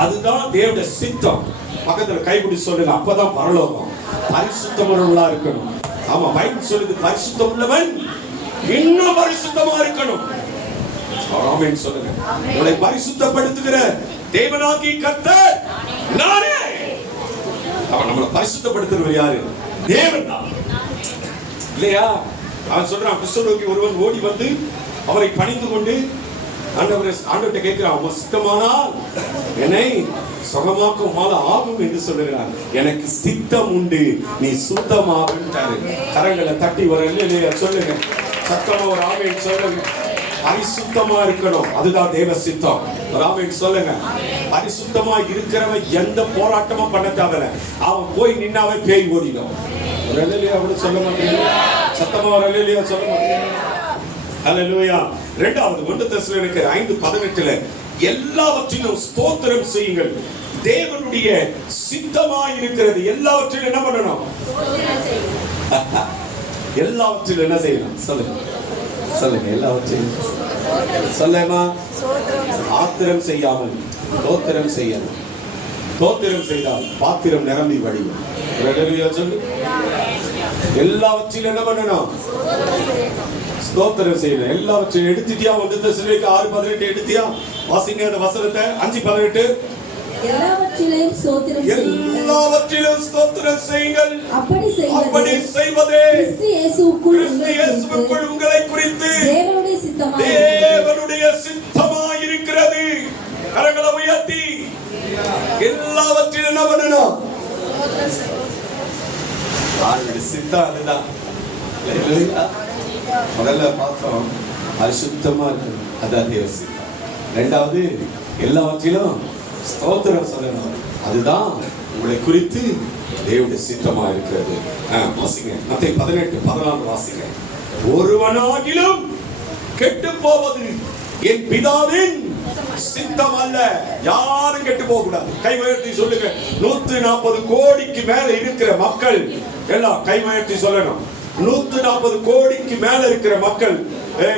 அதுதான் தேவனுடைய சித்தம். பக்கத்துல கைப்பிடி சொல்லுங்க. அப்பதான் பரலோகம். பரிசுத்தம் உள்ளவர்களா இருக்கணும். ஆமா, பைபிள் சொல்லுது பரிசுத்தம் உள்ளவன் இன்னும் பரிசுத்தமா இருக்கணும். ஆமென் சொல்லுங்க. உங்களை பரிசுத்தப்படுத்துகிற தேவனாகிய கர்த்தர் நானே. அவன் நம்மளை பரிசுத்தப்படுத்துறவர் யாரு? தேவன் தான். இல்லையா? அவன் சொல்றான், கிறிஸ்துவுக்கு ஒருவன் ஓடி வந்து அவரை பணிந்து கொண்டு ஆண்டவர்கிட்ட கேட்கிறான், சித்தமானால் என்னை சுகமாக்கும் ஆகும் என்று சொல்லுகிறான். எனக்கு சித்தம் உண்டு, நீ சுத்தமாகும். கரங்களை தட்டி ஒரு இல்லையா சொல்லுங்க. சத்தமா ஒரு ஆமென் சொல்லுங்க. பரிசுத்தமா இருக்கணும். அதுதான் தேவ சித்தம். ஆமென் சொல்லுங்க. பரிசுத்தமா இருக்கிறவன் எந்த போராட்டமும் பண்ண தேவையில்ல. அவன் போய் நின்னாவே பேய் ஓடிடும். அல்லேலூயா. அப்படி சொல்ல மாட்டீங்க? சத்தமா அல்லேலூயா சொல்ல மாட்டீங்க? அல்லேலூயா. இரண்டாவது 1 தெசலோனிக்கேயர் 5:18 எல்லாவற்றிலும் ஸ்தோத்திரம் செய்யுங்கள், தேவனுடைய சித்தமாய் இருக்கிறது. எல்லாவற்றிலும் என்ன பண்ணணும்? எல்லாவற்றிலும் என்ன செய்யணும்? சொல்லுங்க சொல்லுங்க. எல்லாவற்றிலும் சொல்லுமா. ஆத்திரம் செய்யாமல் தோத்திரம் செய்யணும். தோத்திரம் செய்தால் பாத்திரம் நிரம்பி வடியும். சொல்லு. எல்லாவற்றிலும் என்ன பண்ணணும்? ஸ்தோத்திரம் செய்யணும். எல்லாவற்றையும் எடுத்துட்டியா? 1 தெசலோனிக்கேயர் 6:18 எடுத்தியா? வாசிங்க அந்த வசனத்தை. 5:18 எல்லாவற்றிலும் ஸ்தோத்திரம் செய்யுங்கள். எல்லாவற்றிலும் ஸ்தோத்திரம் செய்யுங்கள். அப்படி செய்வதே கிறிஸ்து இயேசுவுக்குள் உங்களை குறித்து தேவனுடைய சித்தமாய் இருக்கிறது. கரங்களை உயர்த்தி எல்லாவற்றிலும் என்ன பண்ணணும்? ஆண்டவருடைய சித்தம் அதுதான். முதல்ல பார்த்தோம் பரிசுத்தமா இருக்கு, அதான் தேவ சித்தம். இரண்டாவது எல்லாவற்றிலும் ஸ்தோத்திரம் சொல்லணும், அதுதான் உங்களை குறித்து தேவனுடைய சித்தமா இருக்கிறது. வாசிங்க மத்தேயு 18:14 வாசிங்க. ஒருவனாகிலும் கெட்டு போவது என் பிதாவின் சித்தம் அல்ல. யாரும் கெட்டு போக கூடாது. கை உயர்த்தி சொல்லுங்க. 140 கோடிக்கு மேல இருக்கிற மக்கள் எல்லாம் கை உயர்த்தி சொல்லணும். 140 கோடிக்கு மேல இருக்கிற மக்கள்,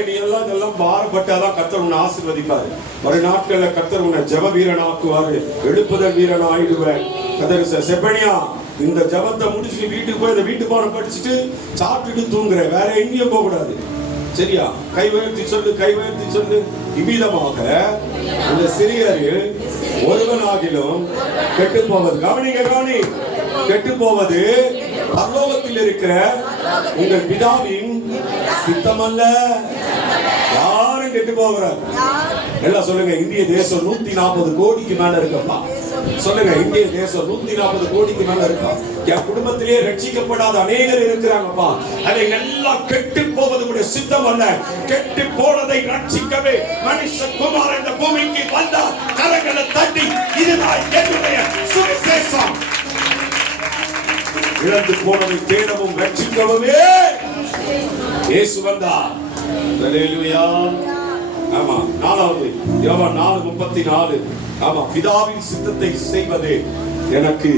நீ எல்லாம் இதெல்லாம் பாரப்பட்டாதான் கர்த்தர் உன்னை ஆசீர்வதிப்பாரு. ஒரு நாட்கள்ல கர்த்தர் உன்னை ஜெப வீரன் ஆக்குவாரு, எழுப்புதல் வீரன் ஆயிடுவேன். கர்த்தர் செப்பனியா இந்த ஜபத்தை முடிச்சு வீட்டுக்கு போய் இந்த வீட்டு பாடம் படிச்சுட்டு சாப்பிட்டுட்டு தூங்குற, வேற எங்கேயும் போக கூடாது. சரியா? கை உயர்த்தி சொல்லு, கை உயர்த்தி சொல்லு. இவ்விதமாக அந்த சிறியரில் ஒருவனாகிலும் கெட்டு போவது, கவனிங்க கவனி, கெட்டு போவது பரலோகத்தில் இருக்கிற உங்கள் பிதாவின் சித்தம் அல்ல. யாரும் கெட்டு போகிறார். எல்லாம் சொல்லுங்க. இந்திய தேசம் 140 கோடிக்கு மேல இருக்கப்பா. சொல்லுங்க. இந்திய தேசம் 140 கோடிக்கு மேல இருக்கா. என் குடும்பத்திலே ரட்சிக்கப்படாத அநேகர் இருக்கிறாங்கப்பா. அதை எல்லாம் கெட்டு போவது உடைய சித்தம் அல்ல. கெட்டு போனதை ரட்சிக்கவே மனுஷகுமாரன் இந்த பூமிக்கு வந்தார். கரங்களை தட்டி இதுதான் என்னுடைய சுவிசேஷம். இழந்து போனதை தேடவும் ரட்சிக்கவே இயேசு வந்தார். அல்லேலூயா. ஆமா. நாலாவது யோவான் 4:34. ஆமா, பிதாவின் சித்தத்தை செய்வதே எனக்கு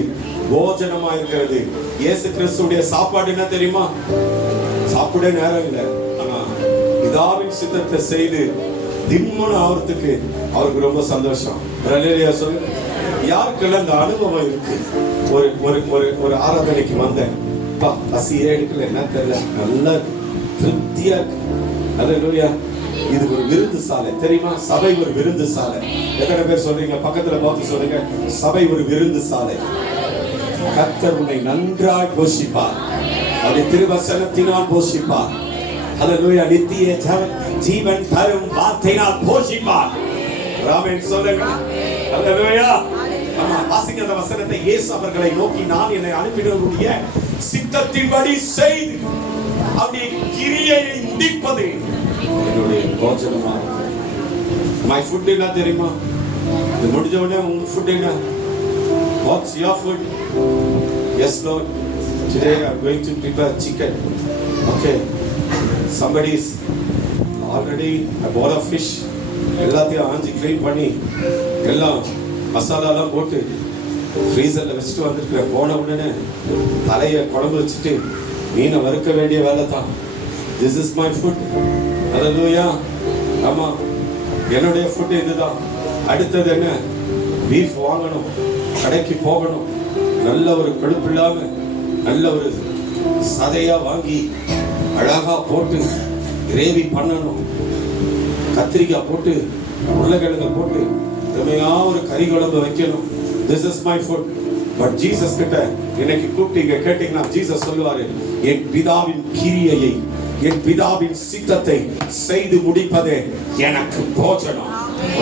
போஜனமா இருக்கிறது. இயேசு கிறிஸ்துவுடைய சாப்பாடு என்ன தெரியுமா? சாப்பிட நேரம் இல்லை, ஆனா பிதாவின் சித்தத்தை செய்து திம்மன ஆவறதுக்கு அவருக்கு ரொம்ப சந்தோஷம். அல்லேலூயா சொல்லு. யாருக்கெல்லாம் இந்த அனுபவம் இருக்கு? ஒரு ஒரு ஒரு ஒரு ஆராதனைக்கு வந்தேன், பசியே எடுக்கல, என்ன தெரியல, நல்லா திருப்தியா இருக்கு. அல்லேலூயா. இது ஒரு விருந்து சாலை தெரியுமா? சபை ஒரு விருந்து சாலை. எத்தனை பேர் சொல்றீங்க? பக்கத்துல பார்த்து சொல்லுங்க. சபை ஒரு விருந்து சாலை. கர்த்தர் உன்னை நன்றாய் போஷிப்பார். அவருடைய திருவசனத்தினால் போஷிப்பார். அல்லேலூயா. நித்திய ஜீவன் தரும் வார்த்தையினால் போஷிப்பார். ஆமென் சொல்லுங்க. அல்லேலூயா. ஆமா, வாசிங்க அந்த வசனத்தை. இயேசு அவர்களை நோக்கி, நான் என்னை அனுப்பினவருடைய சித்தத்தின்படி செய்து அவருடைய கிரியையை முடிப்பது என்னுடைய போஜனமா இருக்கு. My food என்ன தெரியுமா? இது முடிஞ்ச உடனே உங்க ஃபுட் என்ன? What's your food? Yes Lord, today I'm going to prepare chicken. Okay, somebody is already I bought a fish. எல்லாத்தையும் ஆஞ்சி க்ளீன் பண்ணி எல்லாம் மசாலாலாம் போட்டு ஃப்ரீசரில் வச்சுட்டு வந்துருக்கிறேன். போன உடனே தலையை குழம்பு வச்சுட்டு மீனை வறுக்க வேண்டிய வேலை தான். This is my food. அல்லேலூயா. ஆமா, என்னுடைய ஃபுட் இதுதான். அடுத்தது என்ன? பீஃப் வாங்கணும், கடைக்கு போகணும், நல்ல ஒரு கொழுப்பு இல்லாம நல்ல ஒரு சதையா வாங்கி அழகா போட்டு கிரேவி பண்ணணும். கத்திரிக்காய் போட்டு உருளைக்கிழங்கு போட்டு திறமையா ஒரு கறி குழம்பு வைக்கணும். This is my foot. But Jesus கிட்ட இன்னைக்கு கூப்பிட்டீங்க கேட்டீங்கன்னா ஜீசஸ் சொல்லுவாரு, என் பிதாவின் கிரியையை, என் பிதாவின் சித்தத்தை செய்து முடிப்பதே எனக்கு போஜனம்.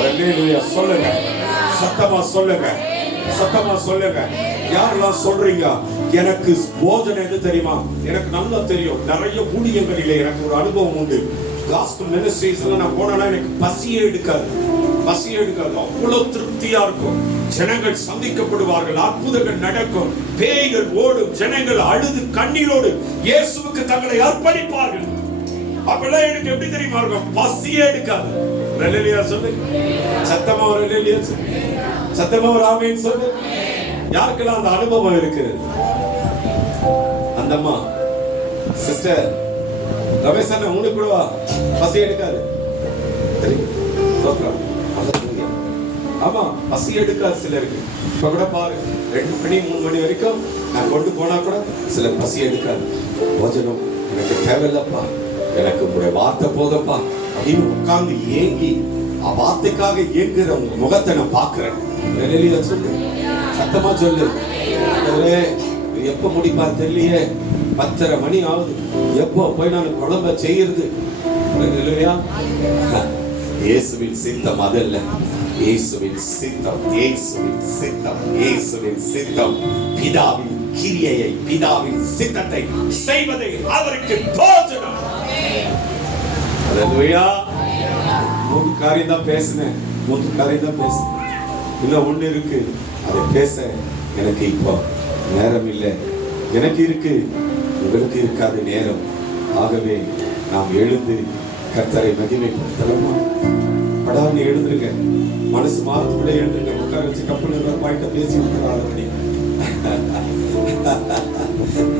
அல்லேலூயா சொல்லுங்க. சத்தமா சொல்லுங்க. சத்தமா சொல்லுங்க. யாரெல்லாம் சொல்றீங்க எனக்கு போஜனம் எது தெரியுமா? எனக்கு நல்லா தெரியும். நிறைய ஊழியங்களிலே எனக்கு ஒரு அனுபவம் உண்டு. gospel ministriesல நான் போனேன்னா எனக்கு பசியே எடுக்காது. அவ்வளவு திருப்தியா இருக்கும். ஜனங்கள் சந்திக்கப்படுவார்கள், அற்புதங்கள் நடக்கும், பேய்கள் ஓடும், ஜனங்கள் அழுது கண்ணீரோடு இயேசுவுக்கு தங்களை அர்ப்பணிப்பார்கள். அப்பெல்லாம் எனக்கு எப்படி தெரியுமா இருக்கும்? பசியே எடுக்காது. அல்லேலூயா சொல்லு. சத்தமா ஒரு அல்லேலூயா சொல்லு. சத்தமா ஒரு ஆமென் சொல்லு. யாருக்கெல்லாம் அந்த அனுபவம் இருக்கு? அந்தம்மா சிஸ்டர் ரமேஷ் அண்ணா உங்களுக்கு கூட பசி எடுக்காது. ஆமா, பசி எடுக்காது சிலருக்கு. இப்ப கூட பாரு, 2 மணி 3 மணி வரைக்கும் நான் கொண்டு போனா கூட சில பசி எடுக்காது. போஜனம் எனக்கு தேவையில்லப்பா, எனக்கு உங்களுடைய வார்த்தை போதப்பா அப்படின்னு உட்கார்ந்து ஏங்கி வார்த்தைக்காக ஏங்குற உங்க முகத்தை நான் பாக்குறேன். வெளியில சொல்லு, சத்தமா சொல்லு. எப்ப முடிப்பார் தெரியலையே, 10:30 மணி ஆகுது, எப்போ போய் நான் குழம்ப செய்யறது? இயேசுவின் சித்தம் அதல்ல, இயேசுவின் சித்தம், இயேசுவின் சித்தம், இயேசுவின் சித்தம். பிதாவின் கிரியையை, பிதாவின் சித்தத்தை செய்வதை அவருக்கு போஜனம். அல்லேலூயா. 3 காரியம் தான் பேசினேன். இன்னும் ஒண்ணு இருக்கு, அதை பேச எனக்கு இப்போ நேரம் இல்லை. எனக்கு இருக்கு, உங்களுக்கு இருக்காது நேரம். ஆகவே நாம் எழுந்து கர்த்தரை மகிமைப்படுத்தலாமா? படாம எழுந்துருங்க, மனசு மாறத்துக்குள்ள எழுந்துருங்க. உட்கார வச்சு கப்பல் பாயிண்ட பேசி விட்டுறாதபடி.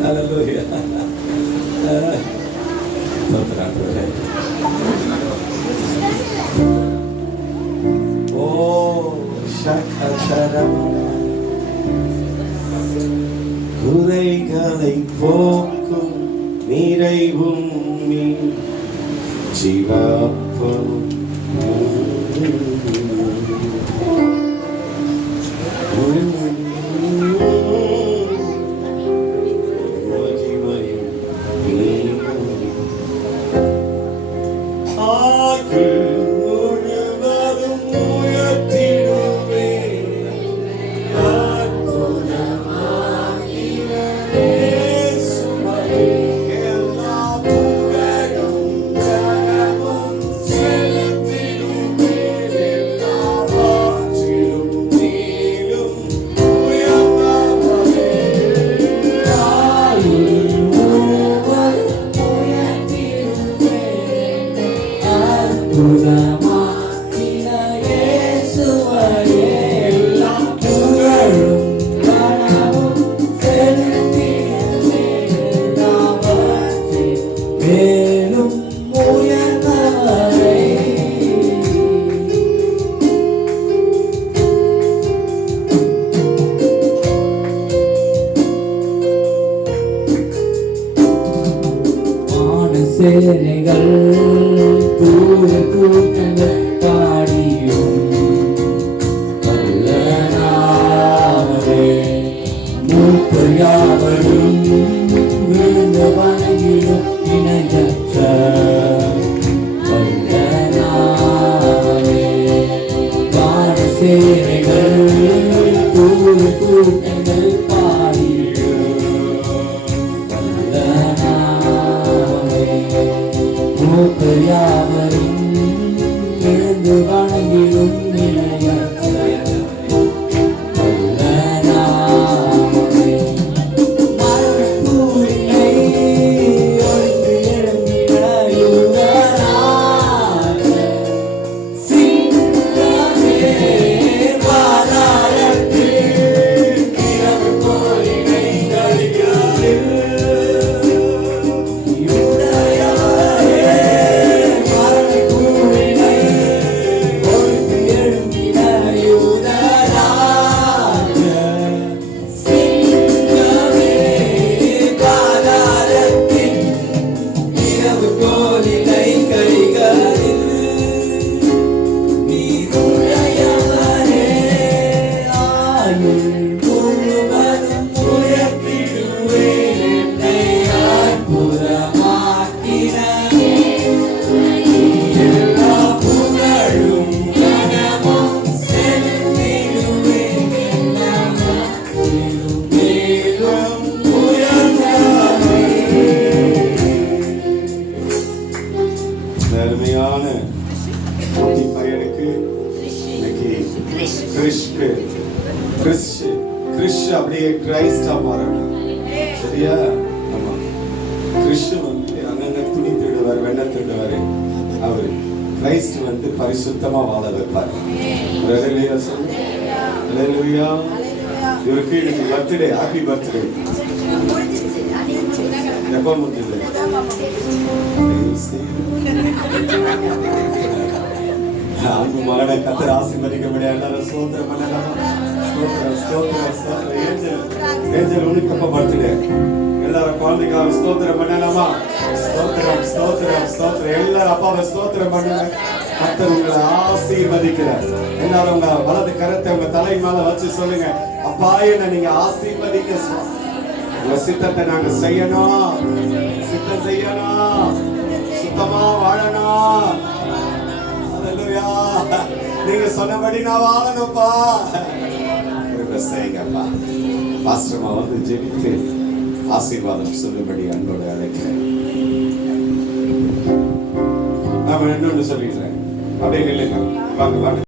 அல்லேலூயா. ஓ சகசரம் குறைகளை போக்கும் நிறைவும் நீ ஜீவப்பம். சேனைகள் தூய கூட்டங்கள் பாடியும் வல்லனாவே மூப்பர் யாவரும் விழுந்து வணங்கிடும் இணையற்ற வல்லனாவே. வான சேனைகள் தூய கூட்டங்கள் யாவரும் எழுந்து வணங்கிடும் நிலையற்ற வல்லனாவே. மரணப்பூரினை ஒழிந்து எழுந்த சரியா? ஆமா. கிறிஸ்து வந்து அங்கங்க துணி திருடுவார், வெண்ணெய் திருடுவாரு. அவரு கிரைஸ்ட் வந்து பரிசுத்தமா வாழ வைப்பார். ஹalleluya சொல்லுங்க. ஹalleluya. இவருக்கு இன்னைக்கு பர்த்டே, ஹாப்பி பர்த்டே. முடிஞ்சிருச்சு. அன்னைக்கு எப்போ முடிஞ்சது? அவங்க மகனை கத்தர் ஆசீர்வதிக்க முடியாது. எல்லாரும் ஸ்தோத்திரம் பண்ணலாம். ஸ்தோத்திரம், ஸ்தோத்திரம், ஸ்தோத்திரம். ஏஞ்சல் உனக்கு எப்போ பர்த்டே? எல்லாரும் குழந்தைக்காக ஸ்தோத்திரம் பண்ணலாமா? ஸ்தோத்திரம், ஸ்தோத்திரம், ஸ்தோத்திரம். எல்லாரும் அப்பாவை ஸ்தோத்திரம் பண்ணுங்க. கர்த்தர் உங்களை ஆசீர்வதிக்கிறார். எல்லாரும் உங்க வலது கரத்தை உங்க தலை மேல வச்சு சொல்லுங்க, அப்பா என்ன நீங்க ஆசீர்வதிக்க. உங்க சித்தத்தை நாங்க செய்யணும், சித்தம் செய்யணும், சுத்தமா வாழணும். ஹalleluya. நீங்க சொன்னபடி நான் வாழணும்ப்பா. செய்யுங்கப்பா. பாஸ்டர்மா வந்து ஜெபித்து ஆசீர்வாதம் சொல்லும்படி அன்போடு அழைக்கிறேன். நான் இன்னொன்று சொல்லிடுறேன். அப்படியே இல்லைங்க, வாங்க வாங்க.